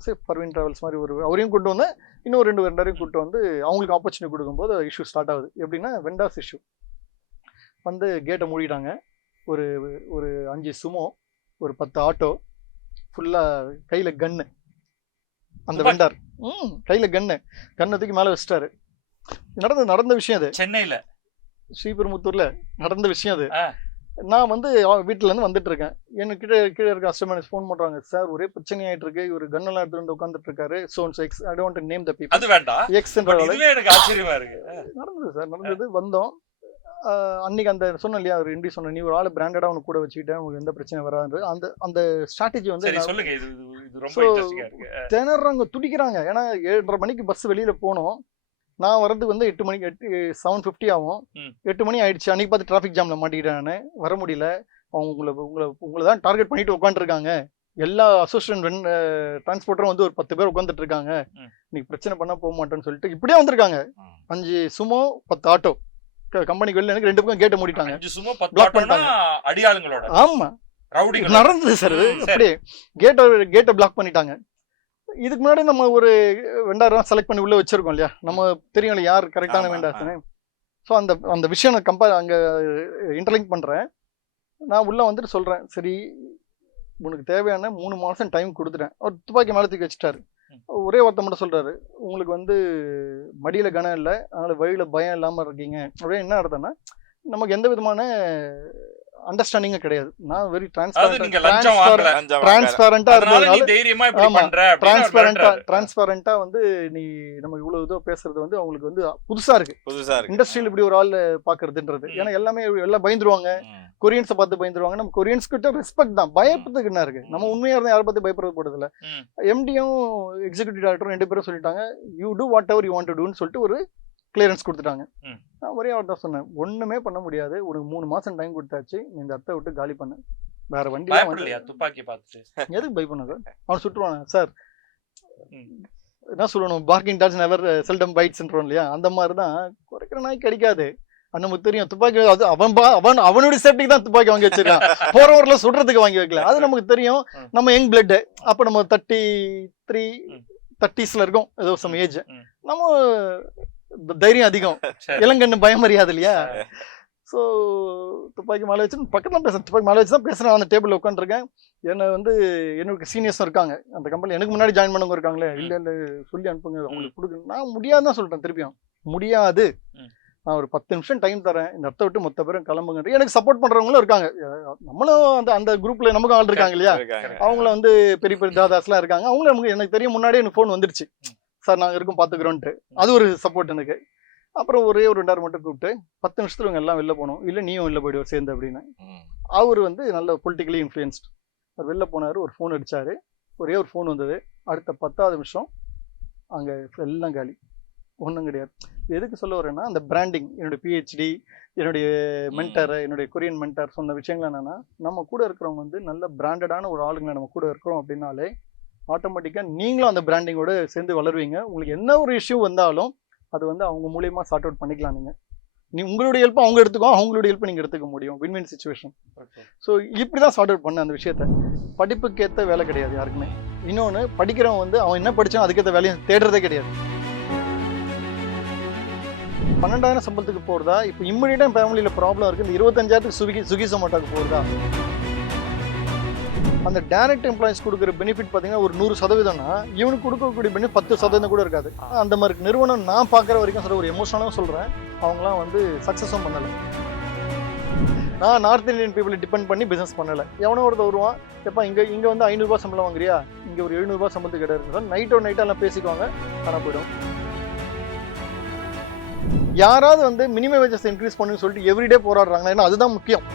சரி பர்வீன் டிராவல்ஸ் மாதிரி அவரையும் கூப்பிட்டு வந்தேன், இன்னும் 2 வெண்டாரையும் கூப்பிட்டு வந்து அவங்களுக்கு ஆப்பர்ச்சுனிட்டி கொடுக்கும்போது இஷ்யூ ஸ்டார்ட் ஆகுது. எப்படின்னா, வெண்டார்ஸ் இஷ்யூ வந்து கேட்டை மூடிட்டாங்க. ஒரு 5 சுமோ, ஒரு 10 ஆட்டோ, ஃபுல்லாக கையில் கன்னு, அந்த வெண்டார் கையில் கன்னை தூக்கி மேலே வச்சிட்டாரு. நடந்த விஷயம் அது, சென்னையில் ஸ்ரீபெரும்புத்தூர்ல நடந்த விஷயம் அது. நான் வந்து வீட்டுல இருந்து வந்துட்டு இருக்கேன், எனக்கு கீழே இருக்க கஸ்டமர்ஸ் ஃபோன் பண்றாங்க, சார் ஒரே பிரச்சனை ஆயிட்டு இருக்கு, இவர் கன்னெல்லாம் எடுத்து வந்து உட்காந்துட்டு இருக்காரு, சோன்ஸ் X, I don't name the people, அது வேண்டாம் எக்ஸ் என்ற எனக்கு ஆச்சரியமா இருக்கு. நடந்தது சார், நடந்தது. வந்தோம் அன்னைக்கு, அந்த சொன்ன இல்லையா ஒரு எம்டி சொன்ன, நீ ஒரு ஆள் பிராண்டடா உனக்கு கூட வச்சுக்கிட்டேன், உங்களுக்கு எந்த பிரச்சனை வராது, அந்த ஸ்ட்ராட்டஜி வந்து திணறாங்க, துடிக்கிறாங்க. ஏன்னா 7:30 மணிக்கு பஸ் வெளியில போனோம், நான் வர்றதுக்கு வந்து 8 மணிக்கு 7:50 ஆகும், 8 மணி ஆயிடுச்சு. அன்னைக்கு பார்த்து டிராஃபிக் ஜாம்ல மாட்டிக்கிட்டேன், நான் வர முடியல. அவங்க உங்களை தான் டார்கெட் பண்ணிட்டு உட்காந்துருக்காங்க, எல்லா அசோசியேஷன் டிரான்ஸ்போர்ட்டரும் வந்து ஒரு 10 பேர் உட்காந்துட்டு இருக்காங்க, இன்னைக்கு பிரச்சனை பண்ணா போக மாட்டேன்னு சொல்லிட்டு இப்படியே வந்திருக்காங்க. 5 சுமோ 10 ஆட்டோ, கம்பெனிக்கு வெளில எனக்கு 2 பக்கம் கேட்ட மூடிட்டாங்க, பிளாக் பண்ணிட்டாங்க அடியாளுங்களோட. ஆமா நடந்தது சார், அப்படியே கேட்டை பிளாக் பண்ணிட்டாங்க. இதுக்கு முன்னாடி நம்ம ஒரு வெண்டார் செலக்ட் பண்ணி உள்ள வச்சிருக்கோம் இல்லையா, நம்ம தெரியும் இல்லையா யார் கரெக்டான வெண்டார்ஸ்னு. ஸோ அந்த விஷயம் நான் அங்கே இன்டர்லிங்க் பண்ணுறேன். நான் உள்ளே வந்துட்டு சொல்கிறேன், சரி உனக்கு தேவையான 3 மாதம் டைம் கொடுத்துட்டேன். அவர் துப்பாக்கி மேலே தூக்கி வச்சுட்டாரு. ஒரே வார்த்தை மட்டும் சொல்கிறாரு, உங்களுக்கு வந்து மடியில் கனம் இல்லை, அதனால் வழியில் பயம் இல்லாமல் இருக்கீங்க. அப்படியே என்ன அர்த்தம்னா, நமக்கு எந்த விதமான அண்டர்ஸ்டாண்டிங்கும் கிடையாது. நான் வெரி டிரான்ஸ்பரண்டா வந்து நீ நம்ம இவ்வளவு இதோ பேசுறது வந்து அவங்களுக்கு வந்து புதுசா இருக்கு. இண்டஸ்ட்ரியில் இப்படி ஒரு ஆள் பாக்குறதுன்றது, ஏன்னா எல்லாமே எல்லாம் பயந்துருவாங்க, கொரியன்ஸை பார்த்து பயந்துருவாங்க. நம்ம கொரியன்ஸ் கிட்ட ரெஸ்பெக்ட் தான், பயப்படுறதுக்கு என்ன இருக்கு, நம்ம உண்மையா இருந்தா யாரை பார்த்து பயப்படுறது போடுறதில்ல. எம்டியும் எக்ஸிகூட்டிவ் டைரக்டரும் 2 பேரும் சொல்லிட்டாங்க, you do whatever you want to டூன்னு சொல்லிட்டு ஒரு கிளியரன்ஸ் கொடுத்துட்டாங்க. நான் ஒரே வார்த்தை சொன்னேன், ஒண்ணுமே பண்ண முடியாது, உனக்கு 3 மாசம் டைம் கொடுத்தாச்சு, நீ இந்த இடத்த விட்டு காலி பண்ணு, வேற வண்டி. துப்பாக்கி பார்த்துட்டு எதுக்கு பை பண்ண சார், அவன் சுட்டுவான சார். என்ன சொல்லணும், பார்க்கிங் டாட்ஸ் நெவர் செல்டம் பைட்ஸ்ன்றோம் இல்லையா, அந்த மாதிரி தான் குறைக்கிற நாய் கிடைக்காது. நமக்கு தெரியும் துப்பாக்கி அது அவனுடைய சேஃப்டிக்கு தான் துப்பாக்கி வாங்கி வச்சிருக்கான், போறவர்ல சுடுறதுக்கு வாங்கி வைக்கல. அது நமக்கு தெரியும். நம்ம யங் பிளட், அப்ப நம்ம 30s இருக்கும், ஏதோ சம் ஏஜ், நம்ம தைரியம் அதிகம், இளங்கண்ணு பயம் அறியாது இல்லையா. ஸோ துப்பாக்கி மேலே வச்சு பக்கத்தில் பேசுகிறேன், துப்பாக்கி மேலே வச்சு தான் பேசுகிறேன். அந்த டேபிளில் உட்காந்துருக்கேன். என்னை வந்து என்னோட சீனியர்ஸும் இருக்காங்க அந்த கம்பெனி, எனக்கு முன்னாடி ஜாயின் பண்ணவங்க இருக்காங்களே, இல்லை இல்லை சொல்லி அனுப்புங்க அவங்களுக்கு கொடுக்க. நான் முடியாது தான் சொல்லிட்டேன், திருப்பியும் முடியாது, நான் ஒரு 10 நிமிஷம் டைம் தரேன், இந்த இடத்த விட்டு மொத்த பேரும் கிளம்புங்க. எனக்கு சப்போர்ட் பண்ணுறவங்களும் இருக்காங்க, நம்மளும் அந்த குரூப்பில் நமக்கும் ஆள் இருக்காங்க இல்லையா, அவங்கள வந்து பெரிய பெரிய தாதாஸ்லாம் இருக்காங்க. அவங்க நமக்கு எனக்கு தெரியும், முன்னாடியே எனக்கு ஃபோன் வந்துருச்சு, சார் நாங்கள் இருக்கோம் பார்த்துக்குறோன்ட்டு. அது ஒரு சப்போர்ட் எனக்கு. அப்புறம் ஒரே ஒரு 2 மட்டும் கூப்பிட்டு 10 நிமிஷத்துல இவங்க எல்லாம் வெளில போகணும், இல்லை நீயும் வெளில போயிடுவோம் சேர்ந்து அப்படின்னு. அவர் வந்து நல்ல பொலிட்டிக்கலி இன்ஃப்ளூயன்ஸ்ட். அவர் வெளில போனார், ஒரு ஃபோன் அடித்தார், ஒரே ஒரு ஃபோன் வந்தது. அடுத்த 10வது நிமிஷம் அங்கே எல்லாம் காலி, ஒன்றும் கிடையாது. எதுக்கு சொல்ல வரேன்னா, அந்த பிராண்டிங், என்னுடைய பிஹெச்டி, என்னுடைய மென்டர், என்னுடைய கொரியன் மென்டர் சொன்ன விஷயங்கள் என்னென்னா, நம்ம கூட இருக்கிறவங்க வந்து நல்ல பிராண்டடான ஒரு ஆளுங்களை நம்ம கூட இருக்கிறோம் அப்படின்னாலே ஆட்டோமேட்டிக்காக நீங்களும் அந்த பிராண்டிங்கோடு சேர்ந்து வளருவீங்க. உங்களுக்கு என்ன ஒரு இஷ்யூ வந்தாலும் அது வந்து அவங்க மூலியமாக சார்ட் அவுட் பண்ணிக்கலாம். நீ உங்களுடைய ஹெல்ப் அவங்க எடுத்துக்கோ, அவங்களுடைய ஹெல்ப் நீங்கள் எடுத்துக்க முடியும். Win-win situation. ஸோ இப்படி தான் சார்ட் அவுட் பண்ண அந்த விஷயத்த. படிப்புக்கேற்ற வேலை கிடையாது யாருக்குமே. இன்னொன்று, படிக்கிறவன் வந்து அவன் என்ன படித்தான் அதுக்கேற்ற வேலையை தேடுறதே கிடையாது. 12,000 சம்பளத்துக்கு போகிறதா, இப்போ இம்மிடியட்டாக ஃபேமிலியில் ப்ராப்ளம் இருக்குது, இந்த 25,000த்துக்கு ஸ்விக்கி சொமேட்டோக்கு போகிறதா. அந்த டைரக்ட் எம்ப்ளாயிஸ் கொடுக்குற பெனிஃபிட் பார்த்தீங்கன்னா ஒரு 100%னா இவனுக்கு கொடுக்கக்கூடிய பெனிஃபிட் 10% கூட இருக்காது. அந்த மாதிரி நிறுவனம் நான் பார்க்குற வரைக்கும் சொல்ல, ஒரு எமோஷனலாக சொல்கிறேன், அவங்களாம் வந்து சக்ஸஸும் பண்ணலை. நான் நார்த் இந்தியன் பீப்புளை டிபெண்ட் பண்ணி பிஸ்னஸ் பண்ணலை. எவனோ ஒருத்தர் வருவான், எப்போ இங்கே வந்து 500 ரூபா சம்பளம் வாங்குறியா, இங்கே ஒரு 700 ரூபா சம்பளத்துக்கு கிடையாது சார், நைட்டெல்லாம் பேசிக்குவாங்க, ஆனால் போயிடும். யாராவது வந்து மினிமம் வேஜஸ் இன்க்ரீஸ் பண்ணுன்னு சொல்லிட்டு எவ்ரிடே போராடுறாங்க, ஏன்னா அதுதான் முக்கியம்.